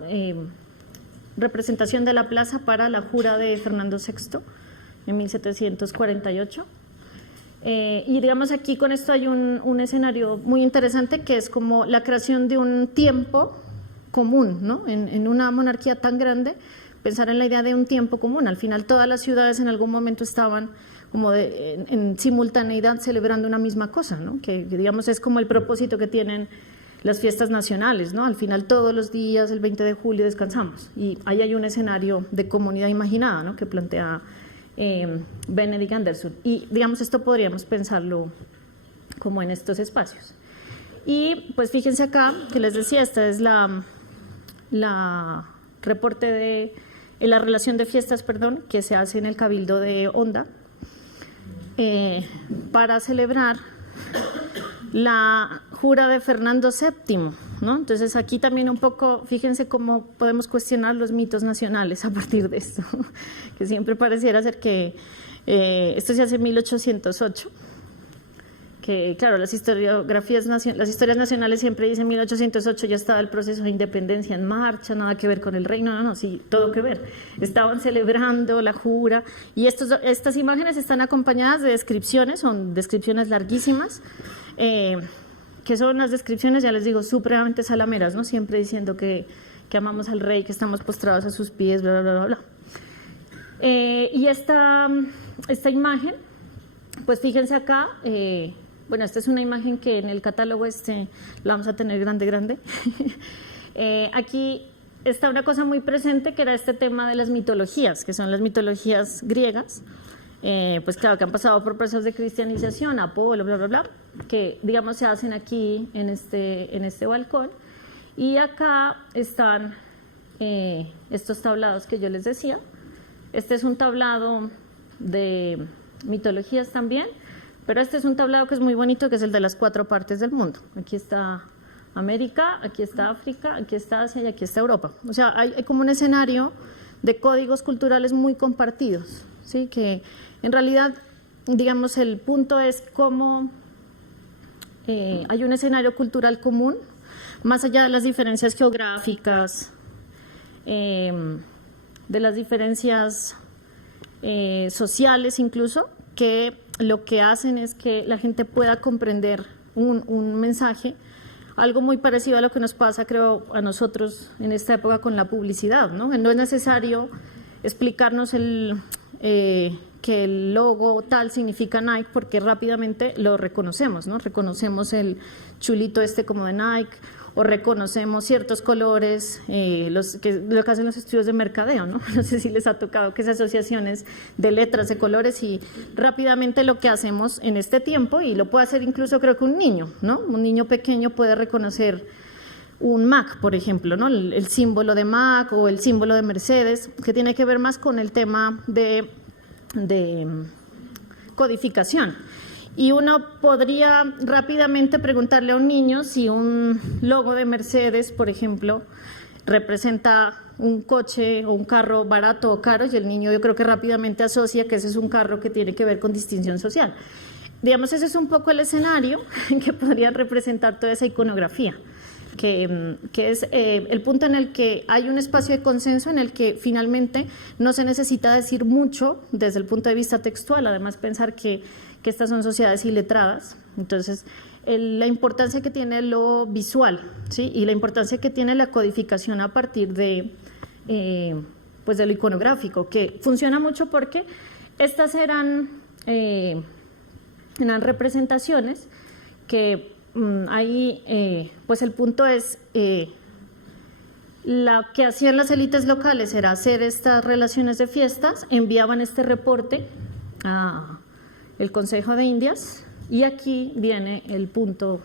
representación de la plaza para la jura de Fernando VI en 1748. Y digamos aquí con esto hay un escenario muy interesante que es como la creación de un tiempo común, ¿no? En una monarquía tan grande, pensar en la idea de un tiempo común. Al final todas las ciudades en algún momento estaban como en simultaneidad celebrando una misma cosa, ¿no? Que digamos es como el propósito que tienen las fiestas nacionales, ¿no? Al final todos los días, el 20 de julio, descansamos. Y ahí hay un escenario de comunidad imaginada, ¿no? Que plantea Benedict Anderson. Y digamos esto podríamos pensarlo como en estos espacios. Y pues fíjense acá, que les decía, esta es la reporte de la relación de fiestas, perdón, que se hace en el Cabildo de Honda, para celebrar la jura de Fernando VII, ¿no? Entonces aquí también un poco, fíjense cómo podemos cuestionar los mitos nacionales a partir de esto, que siempre pareciera ser que esto se hace en 1808, que claro, las historias nacionales siempre dicen 1808 ya estaba el proceso de independencia en marcha, nada que ver con el reino, no, sí, todo que ver. Estaban celebrando la jura y estas imágenes están acompañadas de descripciones, son descripciones larguísimas, que son unas descripciones, ya les digo, supremamente salameras, ¿no? Siempre diciendo que amamos al rey, que estamos postrados a sus pies, bla, bla, bla, bla. Y esta imagen, pues fíjense acá, bueno, esta es una imagen que en el catálogo la vamos a tener grande. Aquí está una cosa muy presente que era este tema de las mitologías, que son las mitologías griegas, pues claro, que han pasado por procesos de cristianización, Apolo, bla, bla, bla, que digamos se hacen aquí en este balcón. Y acá están estos tablados que yo les decía. Este es un tablado de mitologías también, pero este es un tablado que es muy bonito, que es el de las 4 partes del mundo. Aquí está América, aquí está África, aquí está Asia y aquí está Europa. O sea, hay como un escenario de códigos culturales muy compartidos, ¿sí? Que en realidad, digamos, el punto es cómo hay un escenario cultural común, más allá de las diferencias geográficas, de las diferencias sociales incluso, que lo que hacen es que la gente pueda comprender un mensaje, algo muy parecido a lo que nos pasa, creo, a nosotros en esta época con la publicidad, ¿no? No es necesario explicarnos que el logo tal significa Nike porque rápidamente lo reconocemos, ¿no? Reconocemos el chulito este como de Nike o reconocemos ciertos colores, lo que hacen los estudios de mercadeo, ¿no? No sé si les ha tocado que esas asociaciones de letras, de colores y rápidamente lo que hacemos en este tiempo, y lo puede hacer incluso creo que un niño, ¿no? Un niño pequeño puede reconocer un Mac, por ejemplo, ¿no? El símbolo de Mac o el símbolo de Mercedes, que tiene que ver más con el tema de codificación. Y uno podría rápidamente preguntarle a un niño si un logo de Mercedes, por ejemplo, representa un coche o un carro barato o caro, y el niño yo creo que rápidamente asocia que ese es un carro que tiene que ver con distinción social. Digamos, ese es un poco el escenario en que podría representar toda esa iconografía, que es el punto en el que hay un espacio de consenso en el que finalmente no se necesita decir mucho desde el punto de vista textual, además pensar que estas son sociedades iletradas, entonces la importancia que tiene lo visual, ¿sí? Y la importancia que tiene la codificación a partir de pues de lo iconográfico, que funciona mucho porque estas eran representaciones que ahí pues el punto es lo que hacían las élites locales era hacer estas relaciones de fiestas, enviaban este reporte a el Consejo de Indias, y aquí viene el punto,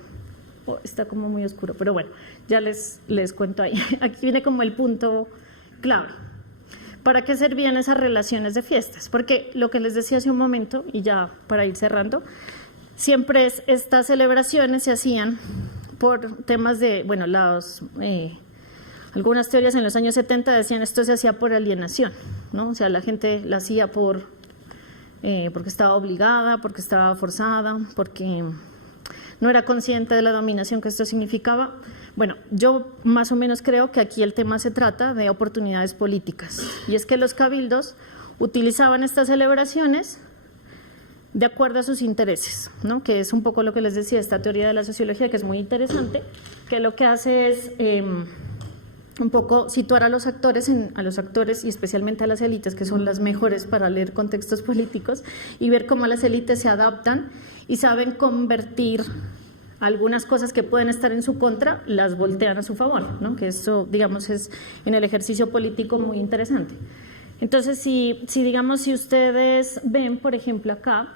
está como muy oscuro, pero bueno, ya les cuento ahí. Aquí viene como el punto clave. ¿Para qué servían esas relaciones de fiestas? Porque lo que les decía hace un momento, y ya para ir cerrando, siempre estas celebraciones se hacían por temas de, bueno, algunas teorías en los años 70 decían esto se hacía por alienación, ¿no? O sea, la gente la hacía porque estaba obligada, porque estaba forzada, porque no era consciente de la dominación que esto significaba. Bueno, yo más o menos creo que aquí el tema se trata de oportunidades políticas, y es que los cabildos utilizaban estas celebraciones de acuerdo a sus intereses, ¿no? Que es un poco lo que les decía, esta teoría de la sociología, que es muy interesante, que lo que hace es un poco situar a los actores y especialmente a las élites, que son las mejores para leer contextos políticos, y ver cómo las élites se adaptan y saben convertir algunas cosas que pueden estar en su contra, las voltean a su favor, ¿no? Que eso, digamos, es en el ejercicio político muy interesante. Entonces, si ustedes ven, por ejemplo, acá,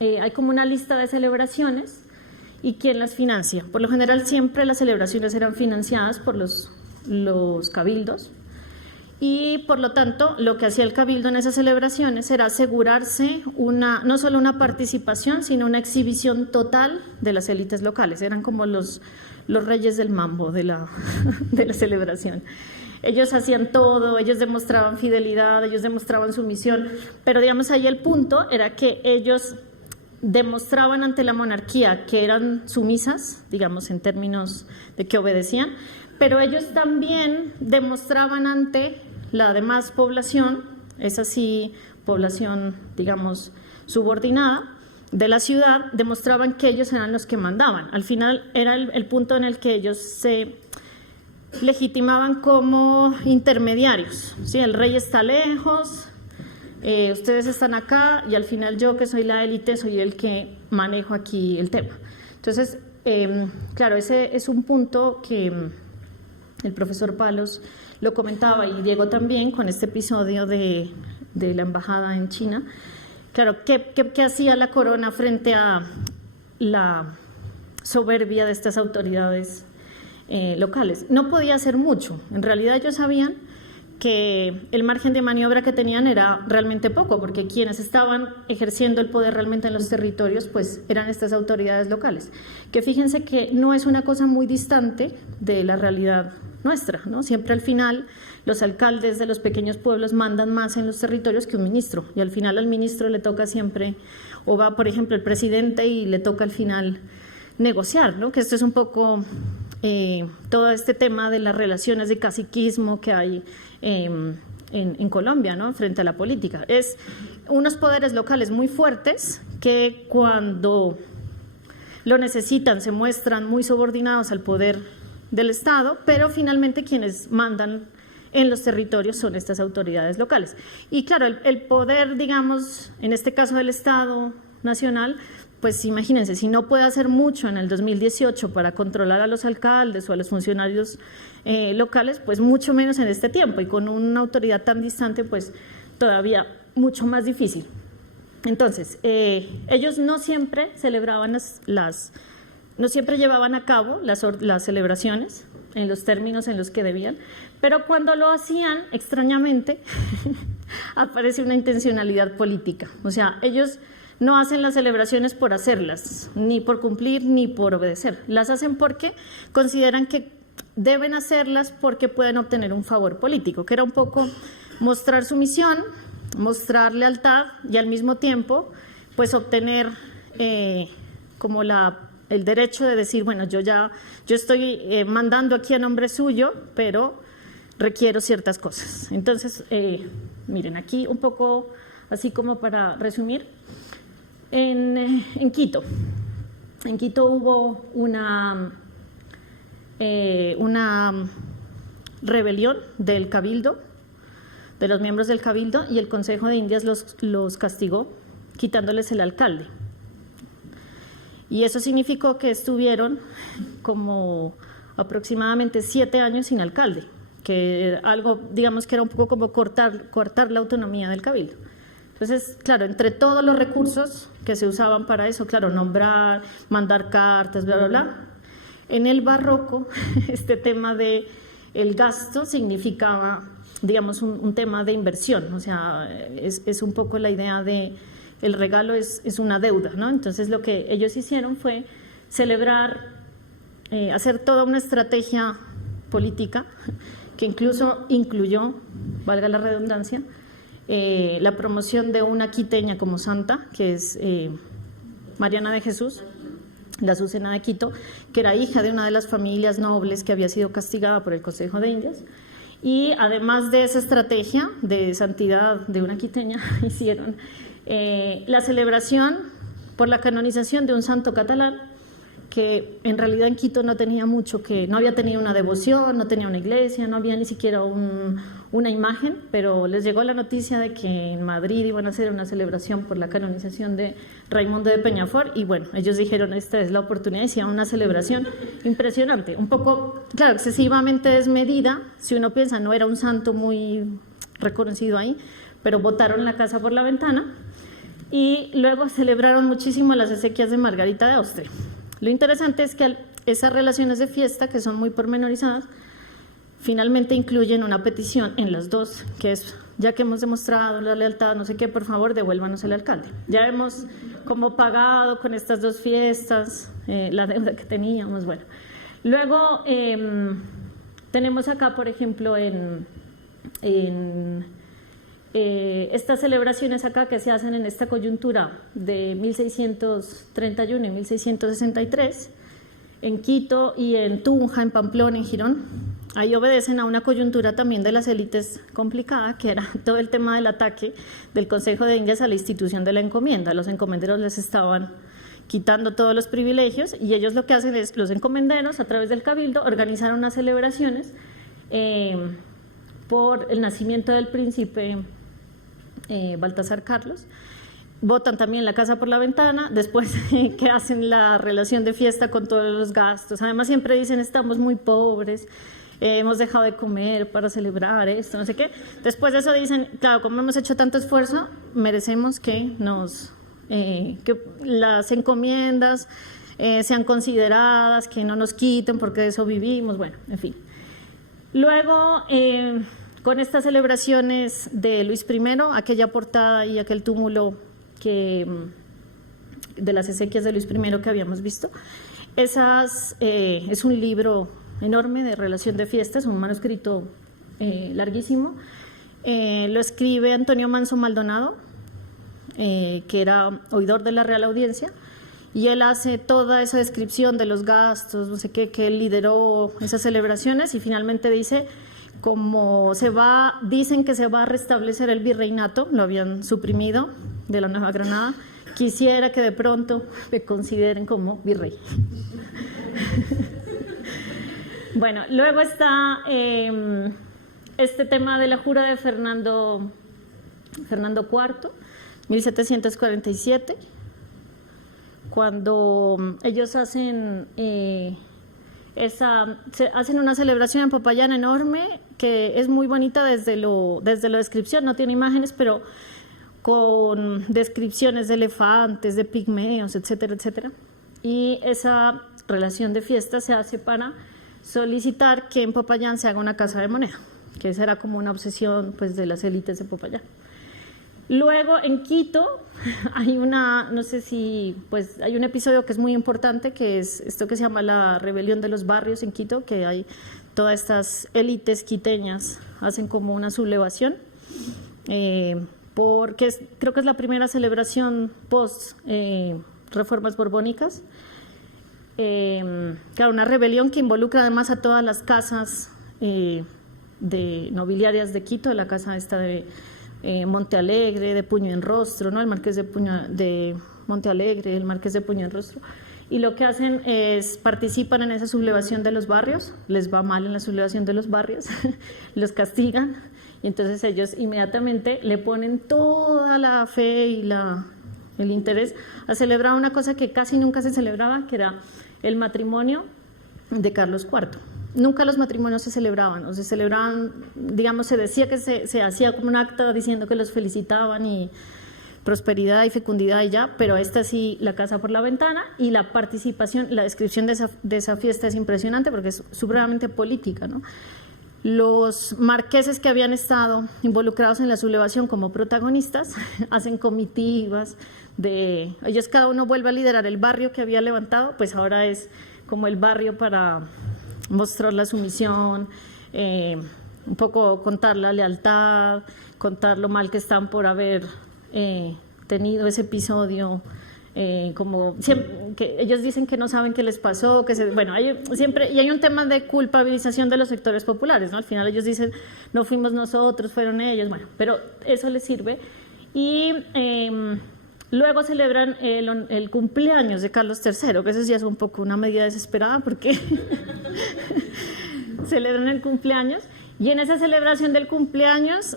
hay como una lista de celebraciones y quién las financia. Por lo general, siempre las celebraciones eran financiadas por los cabildos, y por lo tanto lo que hacía el cabildo en esas celebraciones era asegurarse no solo una participación, sino una exhibición total de las élites locales. Eran como los reyes del mambo de la celebración. Ellos hacían todo, ellos demostraban fidelidad, ellos demostraban sumisión, pero digamos ahí el punto era que ellos demostraban ante la monarquía que eran sumisas, digamos en términos de que obedecían, pero ellos también demostraban ante la demás población, esa sí, población, digamos, subordinada de la ciudad, demostraban que ellos eran los que mandaban. Al final era el punto en el que ellos se legitimaban como intermediarios, ¿sí? El rey está lejos, ustedes están acá, y al final yo, que soy la élite, soy el que manejo aquí el tema. Entonces, claro, ese es un punto que el profesor Palos lo comentaba, y Diego también, con este episodio de la embajada en China. Claro, ¿qué hacía la corona frente a la soberbia de estas autoridades locales? No podía hacer mucho. En realidad ellos sabían que el margen de maniobra que tenían era realmente poco, porque quienes estaban ejerciendo el poder realmente en los territorios pues eran estas autoridades locales, que fíjense que no es una cosa muy distante de la realidad nuestra, ¿no? Siempre al final los alcaldes de los pequeños pueblos mandan más en los territorios que un ministro, y al final al ministro le toca siempre, o va por ejemplo el presidente y le toca al final negociar, ¿no? Que esto es un poco todo este tema de las relaciones de caciquismo que hay en Colombia, ¿no? Frente a la política. Es unos poderes locales muy fuertes que cuando lo necesitan se muestran muy subordinados al poder del Estado, pero finalmente quienes mandan en los territorios son estas autoridades locales. Y claro, el poder, digamos, en este caso del Estado nacional, pues imagínense, si no puede hacer mucho en el 2018 para controlar a los alcaldes o a los funcionarios locales, pues mucho menos en este tiempo, y con una autoridad tan distante, pues todavía mucho más difícil. Entonces, ellos no siempre celebraban no siempre llevaban a cabo las celebraciones en los términos en los que debían, pero cuando lo hacían, extrañamente, aparece una intencionalidad política. O sea, ellos no hacen las celebraciones por hacerlas, ni por cumplir, ni por obedecer. Las hacen porque consideran que deben hacerlas porque pueden obtener un favor político, que era un poco mostrar sumisión, mostrar lealtad y al mismo tiempo pues obtener como el derecho de decir, bueno, yo estoy mandando aquí a nombre suyo, pero requiero ciertas cosas. Entonces, miren, aquí un poco así como para resumir, en Quito hubo una rebelión del Cabildo, de los miembros del Cabildo, y el Consejo de Indias los castigó quitándoles el alcalde. Y eso significó que estuvieron como aproximadamente 7 años sin alcalde, que algo, digamos que era un poco como cortar la autonomía del Cabildo. Entonces, claro, entre todos los recursos que se usaban para eso, claro, nombrar, mandar cartas, bla, bla, bla, en el barroco este tema de el gasto significaba, digamos, un tema de inversión, o sea, es un poco la idea de el regalo es una deuda, ¿no? Entonces lo que ellos hicieron fue celebrar, hacer toda una estrategia política que incluso incluyó, valga la redundancia, la promoción de una quiteña como santa, que es Mariana de Jesús, la Azucena de Quito, que era hija de una de las familias nobles que había sido castigada por el Consejo de Indias. Y además de esa estrategia de santidad de una quiteña, hicieron la celebración por la canonización de un santo catalán que en realidad en Quito no tenía mucho, que no había tenido una devoción, no tenía una iglesia, no había ni siquiera una imagen, pero les llegó la noticia de que en Madrid iban a hacer una celebración por la canonización de Raimundo de Peñafort, y bueno, ellos dijeron, esta es la oportunidad, hicieron una celebración impresionante, un poco, claro, excesivamente desmedida, si uno piensa, no era un santo muy reconocido ahí, pero botaron la casa por la ventana, y luego celebraron muchísimo las exequias de Margarita de Austria. Lo interesante es que esas relaciones de fiesta, que son muy pormenorizadas, finalmente incluyen una petición en las dos, que es, ya que hemos demostrado la lealtad, no sé qué, por favor, devuélvanos el alcalde. Ya hemos como pagado con estas dos fiestas la deuda que teníamos, bueno. Luego tenemos acá, por ejemplo, estas celebraciones acá que se hacen en esta coyuntura de 1631 y 1663, en Quito y en Tunja, en Pamplona, en Girón, ahí obedecen a una coyuntura también de las élites complicada, que era todo el tema del ataque del Consejo de Indias a la institución de la encomienda. Los encomenderos les estaban quitando todos los privilegios y ellos lo que hacen es, los encomenderos a través del Cabildo, organizar unas celebraciones por el nacimiento del príncipe Baltasar Carlos, botan también la casa por la ventana, después que hacen la relación de fiesta con todos los gastos, además siempre dicen estamos muy pobres, hemos dejado de comer para celebrar esto, no sé qué, después de eso dicen, claro, como hemos hecho tanto esfuerzo, merecemos que que las encomiendas sean consideradas, que no nos quiten porque de eso vivimos, bueno, en fin. Luego, con estas celebraciones de Luis I, aquella portada y aquel túmulo de las exequias de Luis I que habíamos visto, es un libro enorme de relación de fiestas, un manuscrito larguísimo, lo escribe Antonio Manso Maldonado, que era oidor de la Real Audiencia, y él hace toda esa descripción de los gastos, no sé qué, que él lideró esas celebraciones y finalmente dice como dicen que se va a restablecer el virreinato, lo habían suprimido de la Nueva Granada, quisiera que de pronto me consideren como virrey. Bueno, luego está este tema de la jura de Fernando IV, 1747, cuando ellos hacen hacen una celebración en Popayán enorme, que es muy bonita desde la descripción, no tiene imágenes, pero con descripciones de elefantes, de pigmeos, etcétera, etcétera. Y esa relación de fiesta se hace para solicitar que en Popayán se haga una casa de moneda, que esa era como una obsesión pues, de las élites de Popayán. Luego en Quito hay hay un episodio que es muy importante, que es esto que se llama la rebelión de los barrios en Quito, que hay todas estas élites quiteñas hacen como una sublevación, porque creo que es la primera celebración post reformas borbónicas. Claro, una rebelión que involucra además a todas las casas de nobiliarias de Quito, la casa esta de Monte Alegre, de Puño en Rostro, ¿no? El marqués de Monte Alegre, el marqués de Puño en Rostro, y lo que hacen es participan en esa sublevación de los barrios, les va mal en la sublevación de los barrios, los castigan, y entonces ellos inmediatamente le ponen toda la fe y el interés a celebrar una cosa que casi nunca se celebraba, que era el matrimonio de Carlos IV. Nunca los matrimonios se celebraban, o se celebraban, digamos, se decía que se hacía como un acto diciendo que los felicitaban y prosperidad y fecundidad y ya, pero esta sí, la casa por la ventana, y la participación, la descripción de esa fiesta es impresionante porque es supremamente política, ¿no? Los marqueses que habían estado involucrados en la sublevación como protagonistas hacen comitivas ellos cada uno vuelve a liderar el barrio que había levantado, pues ahora es como el barrio para mostrar la sumisión, un poco contar la lealtad, contar lo mal que están por haber tenido ese episodio, como siempre, que ellos dicen que no saben qué les pasó, hay un tema de culpabilización de los sectores populares, ¿no? Al final ellos dicen, no fuimos nosotros, fueron ellos, bueno, pero eso les sirve. Y luego celebran el cumpleaños de Carlos III, que eso ya es un poco una medida desesperada porque celebran el cumpleaños, y en esa celebración del cumpleaños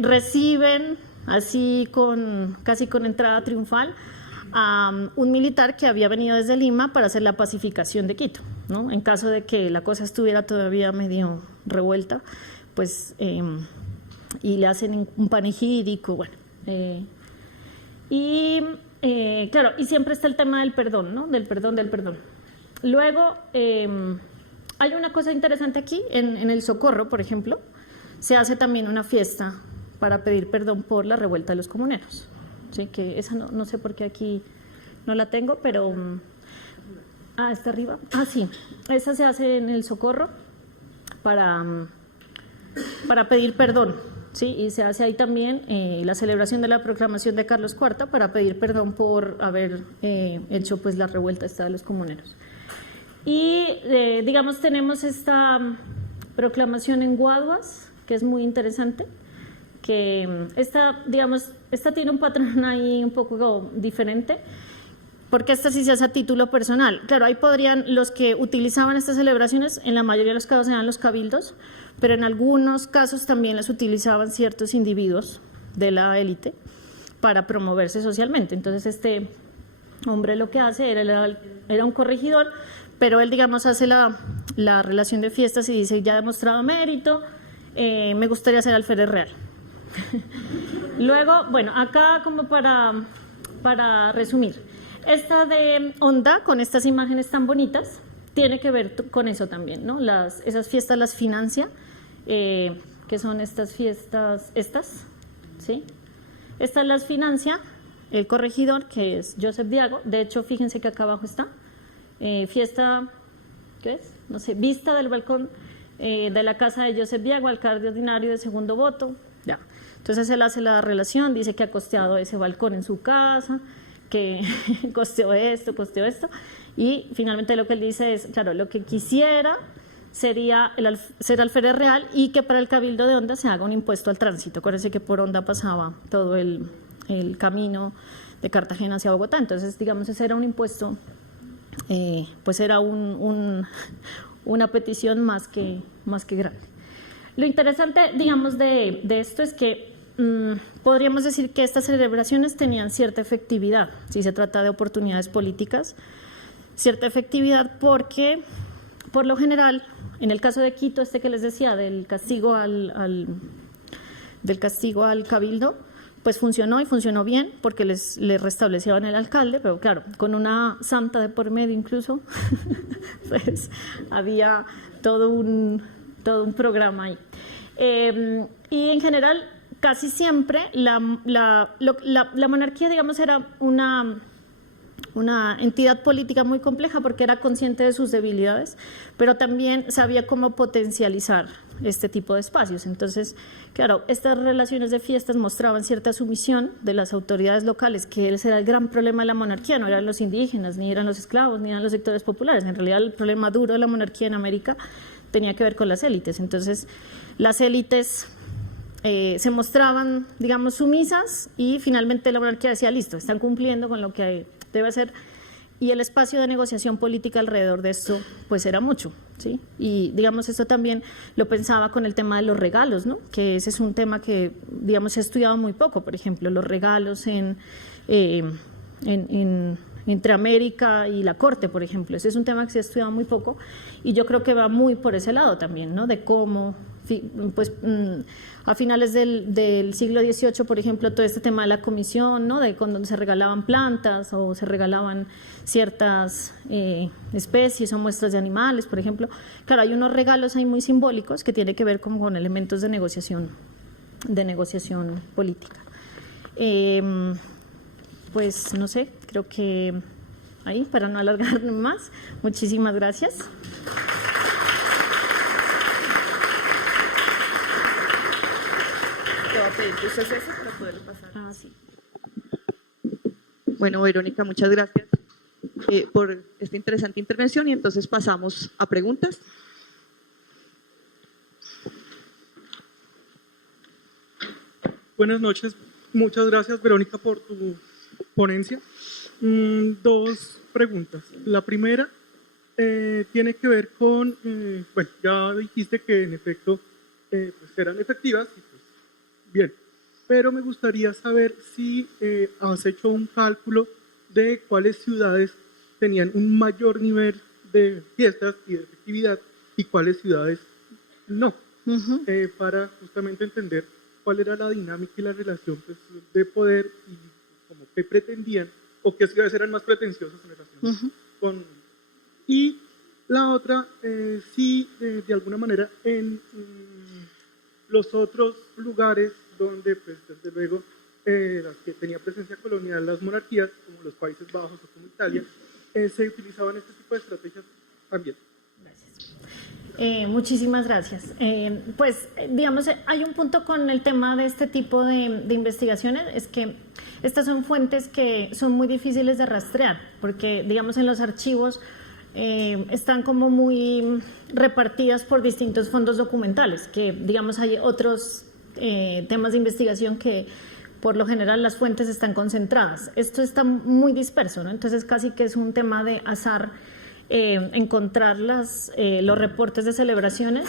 reciben, así casi con entrada triunfal, a un militar que había venido desde Lima para hacer la pacificación de Quito, ¿no? En caso de que la cosa estuviera todavía medio revuelta, pues, y le hacen un panegírico, bueno. Claro, y siempre está el tema del perdón, ¿no? Del perdón. Luego, hay una cosa interesante aquí, en el Socorro, por ejemplo, se hace también una fiesta para pedir perdón por la revuelta de los comuneros, ¿sí? Que esa no sé por qué aquí no la tengo, pero está arriba. Sí, esa se hace en el Socorro para pedir perdón, ¿sí? Y se hace ahí también la celebración de la proclamación de Carlos IV para pedir perdón por haber hecho pues la revuelta esta de los comuneros. Y digamos tenemos esta proclamación en Guaduas, que es muy interesante, que esta tiene un patrón ahí un poco diferente, porque esta sí se hace a título personal. Claro, ahí los que utilizaban estas celebraciones, en la mayoría de los casos eran los cabildos, pero en algunos casos también las utilizaban ciertos individuos de la élite para promoverse socialmente. Entonces este hombre lo que hace era un corregidor, pero él, digamos, hace la relación de fiestas y dice, ya he demostrado mérito, me gustaría ser alférez real. Luego, bueno, acá como para resumir, esta de Honda, con estas imágenes tan bonitas, tiene que ver con eso también, ¿no? Esas fiestas las financia, que son estas fiestas, ¿sí? Estas las financia el corregidor, que es Joseph Diago. De hecho, fíjense que acá abajo está, fiesta, ¿qué es? No sé, vista del balcón de la casa de Joseph Diago, alcalde ordinario de segundo voto, ya. Entonces él hace la relación, dice que ha costeado ese balcón en su casa, que costeó esto, y finalmente lo que él dice es, claro, lo que quisiera ser alférez real y que para el Cabildo de Honda se haga un impuesto al tránsito. Acuérdense que por Honda pasaba todo el camino de Cartagena hacia Bogotá. Entonces, digamos, ese era un impuesto, pues era una petición más que grande. Lo interesante, digamos, de esto es que podríamos decir que estas celebraciones tenían cierta efectividad, si se trata de oportunidades políticas, cierta efectividad porque, por lo general, en el caso de Quito, que les decía, del castigo al cabildo, pues funcionó y funcionó bien porque les restablecieron el alcalde, pero claro, con una santa de por medio incluso, pues había todo un programa ahí. Y en general, casi siempre la monarquía, digamos, era una entidad política muy compleja porque era consciente de sus debilidades, pero también sabía cómo potencializar este tipo de espacios. Entonces, claro, estas relaciones de fiestas mostraban cierta sumisión de las autoridades locales, que ese era el gran problema de la monarquía, no eran los indígenas, ni eran los esclavos, ni eran los sectores populares. En realidad, el problema duro de la monarquía en América tenía que ver con las élites. Entonces, las élites se mostraban, digamos, sumisas y finalmente la monarquía decía, listo, están cumpliendo con lo que debe hacer, y el espacio de negociación política alrededor de esto pues era mucho, ¿sí? Y digamos esto también lo pensaba con el tema de los regalos, ¿no? Que ese es un tema que digamos se ha estudiado muy poco, por ejemplo, los regalos entre América y la corte, por ejemplo. Ese es un tema que se ha estudiado muy poco y yo creo que va muy por ese lado también, ¿no? De cómo, pues, a finales del siglo XVIII, por ejemplo, todo este tema de la comisión, ¿no? De cuando se regalaban plantas o se regalaban ciertas especies o muestras de animales, por ejemplo. Claro, hay unos regalos ahí muy simbólicos que tienen que ver con elementos de negociación política. Pues no sé, creo que ahí, para no alargarme más, muchísimas gracias. Te voy a pedir que uses eso para poderlo pasar. Ah, sí. Bueno, Verónica, muchas gracias por esta interesante intervención y entonces pasamos a preguntas. Buenas noches, muchas gracias Verónica por tu ponencia. Dos preguntas. La primera tiene que ver con, bueno, ya dijiste que en efecto pues eran efectivas, y pues bien, pero me gustaría saber si has hecho un cálculo de cuáles ciudades tenían un mayor nivel de fiestas y de efectividad y cuáles ciudades no, para justamente entender cuál era la dinámica y la relación pues, de poder y como qué pretendían o qué ciudades eran más pretenciosas en relación con... Y la otra, sí, de alguna manera en los otros lugares donde, pues, desde luego, las que tenía presencia colonial, las monarquías, como los Países Bajos o como Italia, se utilizaban este tipo de estrategias también. Gracias. Muchísimas gracias. Pues, digamos, hay un punto con el tema de este tipo de investigaciones, es que estas son fuentes que son muy difíciles de rastrear, porque, digamos, en los archivos están como muy repartidas por distintos fondos documentales, que, digamos, hay otros temas de investigación que por lo general las fuentes están concentradas. Esto está muy disperso, ¿no? Entonces casi que es un tema de azar encontrar los reportes de celebraciones,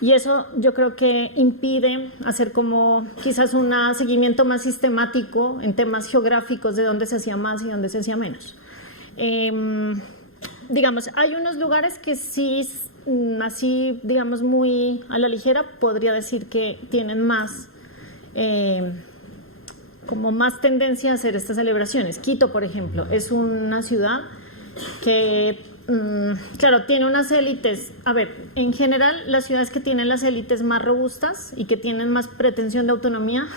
y eso yo creo que impide hacer como quizás un seguimiento más sistemático en temas geográficos de dónde se hacía más y dónde se hacía menos. Digamos, hay unos lugares que sí, así, digamos, muy a la ligera, podría decir que tienen más, como más tendencia a hacer estas celebraciones. Quito, por ejemplo, es una ciudad que, claro, tiene unas élites. A ver, en general, las ciudades que tienen las élites más robustas y que tienen más pretensión de autonomía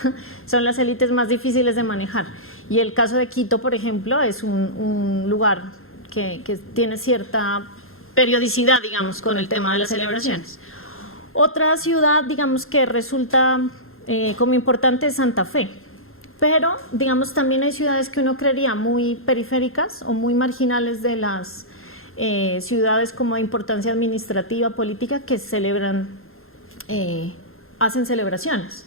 son las élites más difíciles de manejar. Y el caso de Quito, por ejemplo, es un lugar que tiene cierta periodicidad, digamos, con el tema de las celebraciones. Otra ciudad, digamos, que resulta como importante es Santa Fe, pero, digamos, también hay ciudades que uno creería muy periféricas o muy marginales de las ciudades como de importancia administrativa, política, que celebran, hacen celebraciones.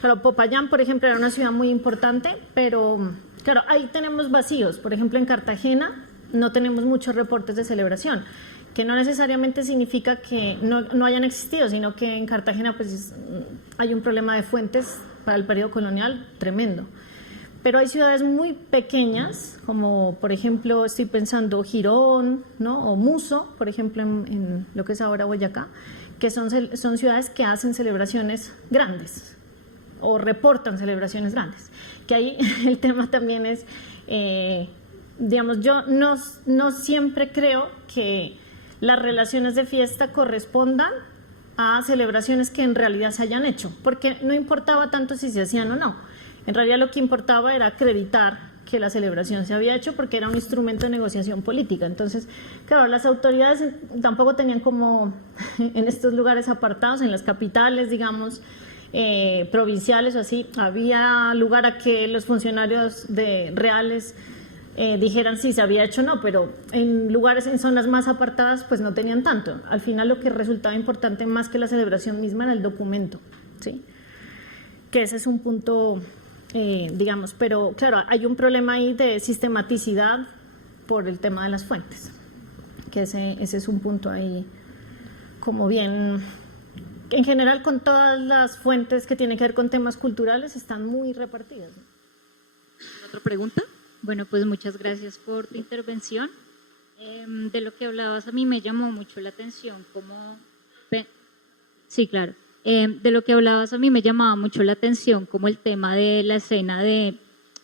Claro, Popayán, por ejemplo, era una ciudad muy importante, pero claro, ahí tenemos vacíos. Por ejemplo, en Cartagena no tenemos muchos reportes de celebración, que no necesariamente significa que no hayan existido, sino que en Cartagena pues, hay un problema de fuentes para el periodo colonial tremendo. Pero hay ciudades muy pequeñas, como por ejemplo estoy pensando Girón, ¿no? O Muso, por ejemplo en lo que es ahora Boyacá, que son ciudades que hacen celebraciones grandes o reportan celebraciones grandes. Que ahí el tema también es, digamos, yo no siempre creo que las relaciones de fiesta correspondan a celebraciones que en realidad se hayan hecho, porque no importaba tanto si se hacían o no. En realidad lo que importaba era acreditar que la celebración se había hecho porque era un instrumento de negociación política. Entonces, claro, las autoridades tampoco tenían como en estos lugares apartados, en las capitales, digamos, provinciales o así, había lugar a que los funcionarios reales dijeran si se había hecho o no, pero en lugares, en zonas más apartadas, pues no tenían tanto. Al final lo que resultaba importante más que la celebración misma era el documento, ¿sí? Que ese es un punto, digamos, pero claro, hay un problema ahí de sistematicidad por el tema de las fuentes, que ese es un punto ahí como bien, en general con todas las fuentes que tienen que ver con temas culturales están muy repartidas. ¿Otra pregunta? Bueno, pues muchas gracias por tu intervención. De lo que hablabas a mí me llamó mucho la atención sí, claro. De lo que hablabas a mí me llamaba mucho la atención como el tema de la escena de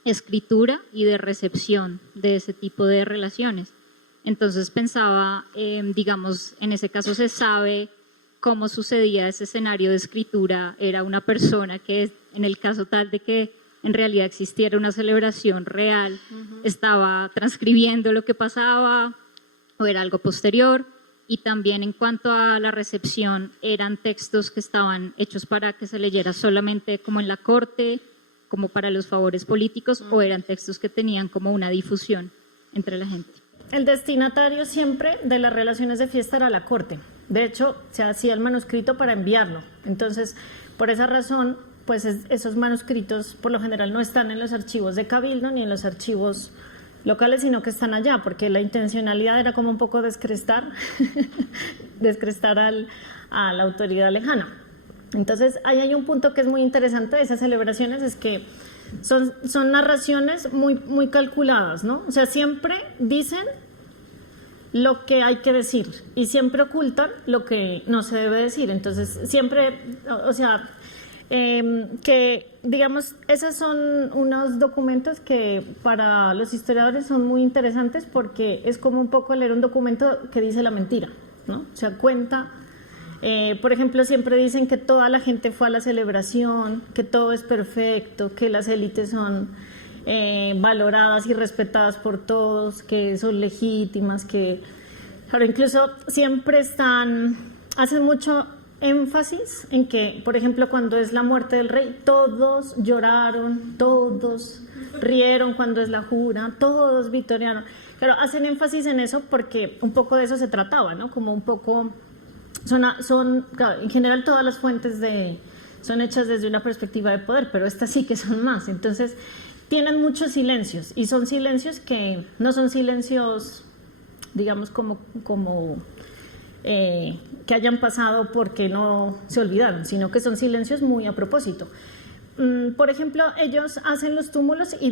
escritura y de recepción de ese tipo de relaciones. Entonces pensaba, digamos, en ese caso se sabe cómo sucedía ese escenario de escritura. Era una persona que, en el caso tal de que en realidad existiera una celebración real, estaba transcribiendo lo que pasaba o era algo posterior. Y también en cuanto a la recepción, eran textos que estaban hechos para que se leyera solamente como en la corte, como para los favores políticos, o eran textos que tenían como una difusión entre la gente. El destinatario siempre de las relaciones de fiesta era la corte. De hecho, se hacía el manuscrito para enviarlo. Entonces, por esa razón, pues esos manuscritos por lo general no están en los archivos de Cabildo ni en los archivos locales, sino que están allá, porque la intencionalidad era como un poco descrestar a la autoridad lejana. Entonces, ahí hay un punto que es muy interesante de esas celebraciones, es que son narraciones muy calculadas, ¿no? O sea, siempre dicen lo que hay que decir y siempre ocultan lo que no se debe decir. Entonces, siempre, o sea, que digamos, esos son unos documentos que para los historiadores son muy interesantes porque es como un poco leer un documento que dice la mentira, ¿no? O sea, cuenta, por ejemplo, siempre dicen que toda la gente fue a la celebración, que todo es perfecto, que las élites son valoradas y respetadas por todos, que son legítimas, que, claro, incluso siempre hacen mucho énfasis en que, por ejemplo, cuando es la muerte del rey, todos lloraron, todos rieron cuando es la jura, todos victoriaron. Pero hacen énfasis en eso porque un poco de eso se trataba, ¿no? Como un poco, claro, en general todas las fuentes son hechas desde una perspectiva de poder, pero estas sí que son más. Entonces, tienen muchos silencios y son silencios que no son silencios, digamos, como que hayan pasado porque no se olvidaron, sino que son silencios muy a propósito. Por ejemplo, ellos hacen los túmulos y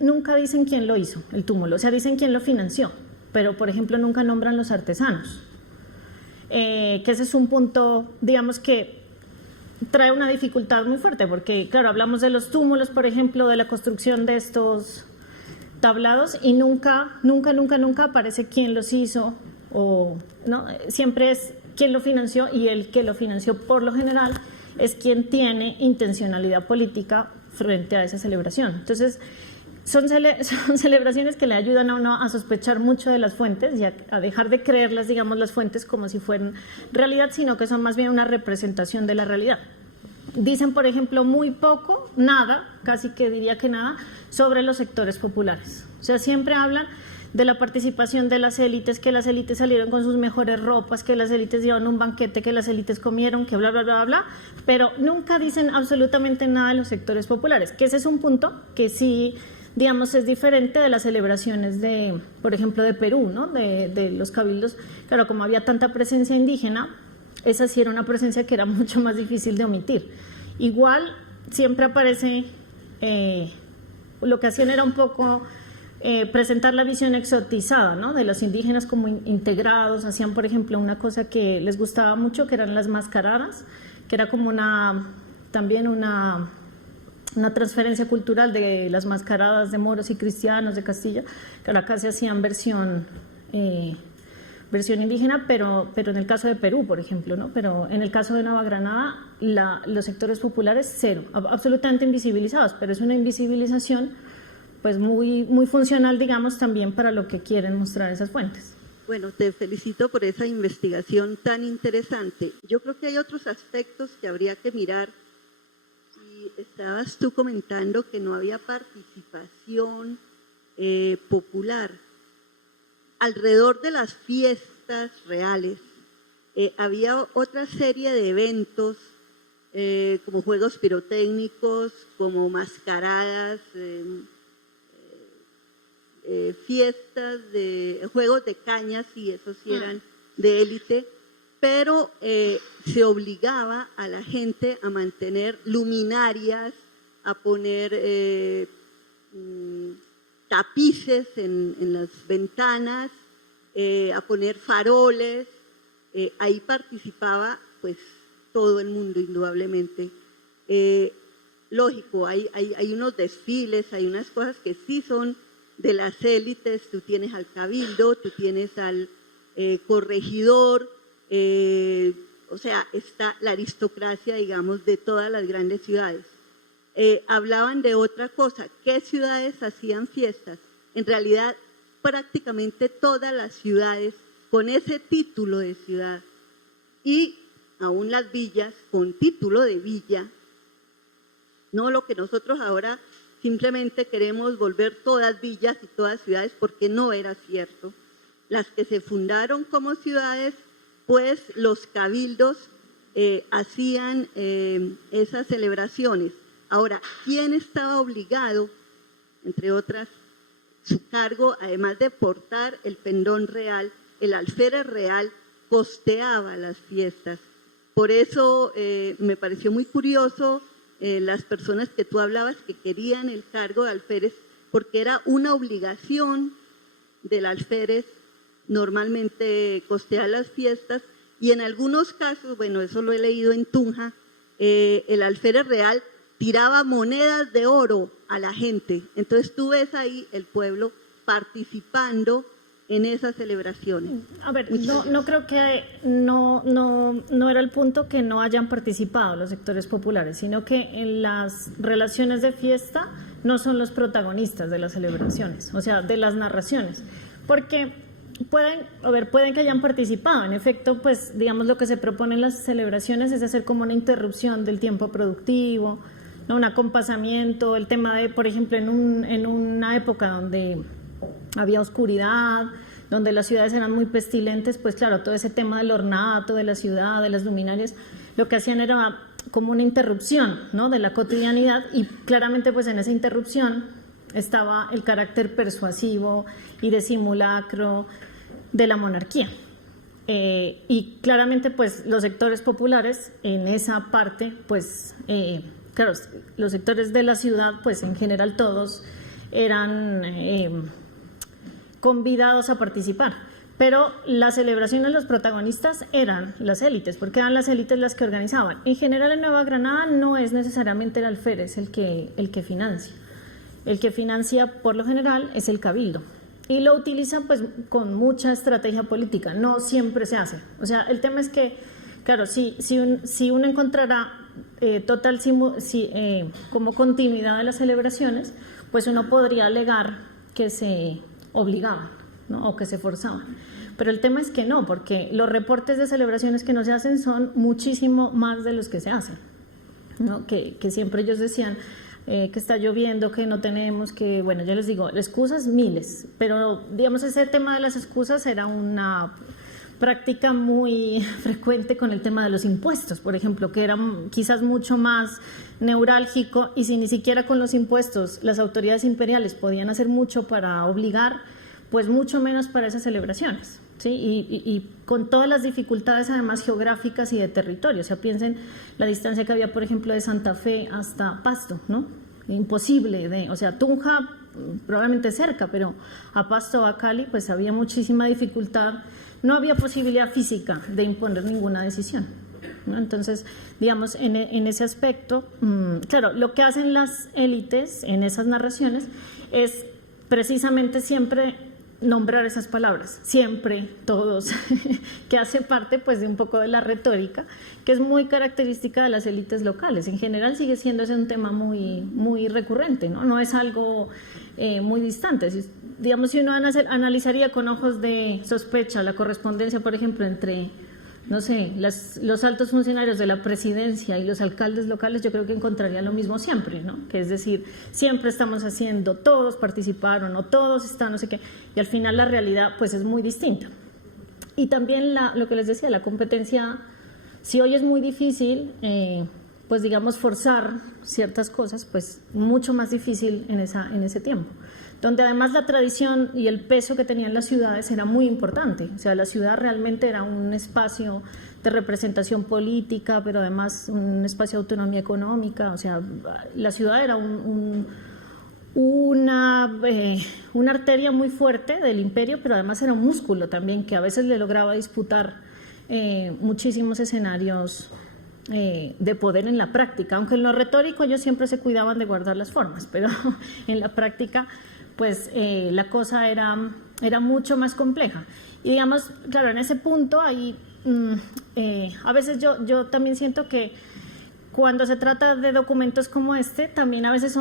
nunca dicen quién lo hizo, el túmulo, o sea, dicen quién lo financió, pero por ejemplo nunca nombran los artesanos, que ese es un punto, digamos, que trae una dificultad muy fuerte, porque claro, hablamos de los túmulos, por ejemplo, de la construcción de estos tablados y nunca aparece quién los hizo, o no, siempre es quien lo financió, y el que lo financió por lo general es quien tiene intencionalidad política frente a esa celebración. Entonces son celebraciones que le ayudan a uno a sospechar mucho de las fuentes y a dejar de creerlas, digamos, las fuentes como si fueran realidad, sino que son más bien una representación de la realidad. Dicen, por ejemplo, muy poco, nada, casi que diría que nada, sobre los sectores populares. O sea, siempre hablan de la participación de las élites, que las élites salieron con sus mejores ropas, que las élites llevaron un banquete, que las élites comieron, que bla, bla, bla, bla, pero nunca dicen absolutamente nada de los sectores populares, que ese es un punto que sí, digamos, es diferente de las celebraciones de, por ejemplo, de Perú, ¿no? De los cabildos. Claro, como había tanta presencia indígena, esa sí era una presencia que era mucho más difícil de omitir. Igual, siempre aparece, lo que hacían era un poco presentar la visión exotizada, ¿no? De los indígenas como integrados. Hacían, por ejemplo, una cosa que les gustaba mucho, que eran las mascaradas, que era como también una transferencia cultural de las mascaradas de moros y cristianos de Castilla, que ahora acá se hacían versión indígena, pero en el caso de Perú, por ejemplo, ¿no? Pero en el caso de Nueva Granada, los sectores populares cero, absolutamente invisibilizados, pero es una invisibilización pues muy funcional, digamos, también para lo que quieren mostrar esas fuentes. Bueno, te felicito por esa investigación tan interesante. Yo creo que hay otros aspectos que habría que mirar. Y estabas tú comentando que no había participación popular. Alrededor de las fiestas reales había otra serie de eventos como juegos pirotécnicos, como mascaradas, fiestas de juegos de cañas, y esos sí eran de élite, pero se obligaba a la gente a mantener luminarias, a poner tapices en las ventanas, a poner faroles. Ahí participaba pues todo el mundo, indudablemente. Lógico, hay unos desfiles, hay unas cosas que sí son de las élites. Tú tienes al cabildo, tú tienes al corregidor, o sea, está la aristocracia, digamos, de todas las grandes ciudades. Hablaban de otra cosa. ¿Qué ciudades hacían fiestas? En realidad, prácticamente todas las ciudades con ese título de ciudad, y aún las villas con título de villa, no lo que nosotros ahora simplemente queremos volver todas villas y todas ciudades, porque no era cierto. Las que se fundaron como ciudades, pues los cabildos hacían esas celebraciones. Ahora, ¿quién estaba obligado? Entre otras, su cargo, además de portar el pendón real, el alférez real costeaba las fiestas. Por eso me pareció muy curioso las personas que tú hablabas que querían el cargo de alférez, porque era una obligación del alférez normalmente costear las fiestas, y en algunos casos, bueno, eso lo he leído en Tunja, el alférez real tiraba monedas de oro a la gente. Entonces tú ves ahí el pueblo participando en esas celebraciones. A ver, no creo que no era el punto que no hayan participado los sectores populares, sino que en las relaciones de fiesta no son los protagonistas de las celebraciones, o sea, de las narraciones, porque pueden que hayan participado. En efecto, pues digamos, lo que se propone en las celebraciones es hacer como una interrupción del tiempo productivo, ¿no? Un acompasamiento, el tema de, por ejemplo, en una época donde había oscuridad, donde las ciudades eran muy pestilentes, pues claro, todo ese tema del ornato de la ciudad, de las luminarias, lo que hacían era como una interrupción, ¿no?, de la cotidianidad, y claramente pues en esa interrupción estaba el carácter persuasivo y de simulacro de la monarquía. Y claramente pues los sectores populares en esa parte, pues claro, los sectores de la ciudad, pues en general todos eran convidados a participar, pero las celebraciones, los protagonistas eran las élites, porque eran las élites las que organizaban. En general en Nueva Granada no es necesariamente el alférez el que financia. El que financia por lo general es el cabildo, y lo utiliza pues con mucha estrategia política, no siempre se hace. O sea, el tema es que, claro, si uno encontrará como continuidad de las celebraciones, pues uno podría alegar que se obligaban, ¿no?, o que se forzaban. Pero el tema es que no, porque los reportes de celebraciones que no se hacen son muchísimo más de los que se hacen, ¿no? Que siempre ellos decían, que está lloviendo, que no tenemos, que bueno, yo les digo, excusas miles, pero digamos ese tema de las excusas era una práctica muy frecuente con el tema de los impuestos, por ejemplo, que era quizás mucho más neurálgico, y si ni siquiera con los impuestos las autoridades imperiales podían hacer mucho para obligar, pues mucho menos para esas celebraciones, ¿sí? Y con todas las dificultades además geográficas y de territorio. O sea, piensen la distancia que había, por ejemplo, de Santa Fe hasta Pasto, ¿no? Imposible, o sea, Tunja probablemente cerca, pero a Pasto o a Cali pues había muchísima dificultad, no había posibilidad física de imponer ninguna decisión, ¿no? Entonces, digamos, en ese aspecto, claro, lo que hacen las élites en esas narraciones es precisamente siempre nombrar esas palabras, siempre, todos, que hace parte pues de un poco de la retórica, que es muy característica de las élites locales. En general sigue siendo ese un tema muy, muy recurrente, ¿no? No es algo muy distante. Digamos, si uno analizaría con ojos de sospecha la correspondencia, por ejemplo, entre, no sé, los altos funcionarios de la presidencia y los alcaldes locales, yo creo que encontraría lo mismo siempre, ¿no? Que es decir, siempre estamos haciendo, todos participaron o todos están, no sé qué, y al final la realidad pues es muy distinta. Y también lo que les decía, la competencia, si hoy es muy difícil, pues digamos forzar ciertas cosas, pues mucho más difícil en ese tiempo, donde además la tradición y el peso que tenían las ciudades era muy importante. O sea, la ciudad realmente era un espacio de representación política, pero además un espacio de autonomía económica. O sea, la ciudad era una arteria muy fuerte del imperio, pero además era un músculo también que a veces le lograba disputar muchísimos escenarios de poder en la práctica, aunque en lo retórico ellos siempre se cuidaban de guardar las formas, pero en la práctica pues la cosa era mucho más compleja. Y digamos, claro, en ese punto ahí a veces yo también siento que cuando se trata de documentos como este, también a veces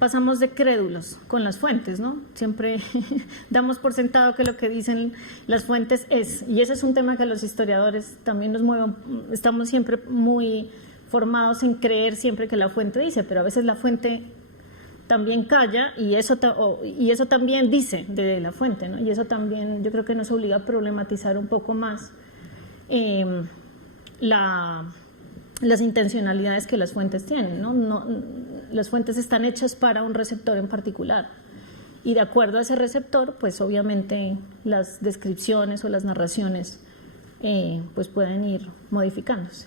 pasamos de crédulos con las fuentes, ¿no? Siempre damos por sentado que lo que dicen las fuentes es, y ese es un tema que a los historiadores también nos mueve, estamos siempre muy formados en creer siempre que la fuente dice, pero a veces la fuente también calla y eso también dice de la fuente, ¿no? Y eso también yo creo que nos obliga a problematizar un poco más las intencionalidades que las fuentes tienen, ¿no? Las fuentes están hechas para un receptor en particular y de acuerdo a ese receptor, pues obviamente las descripciones o las narraciones pues pueden ir modificándose.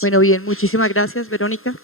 Bueno, bien, muchísimas gracias, Verónica.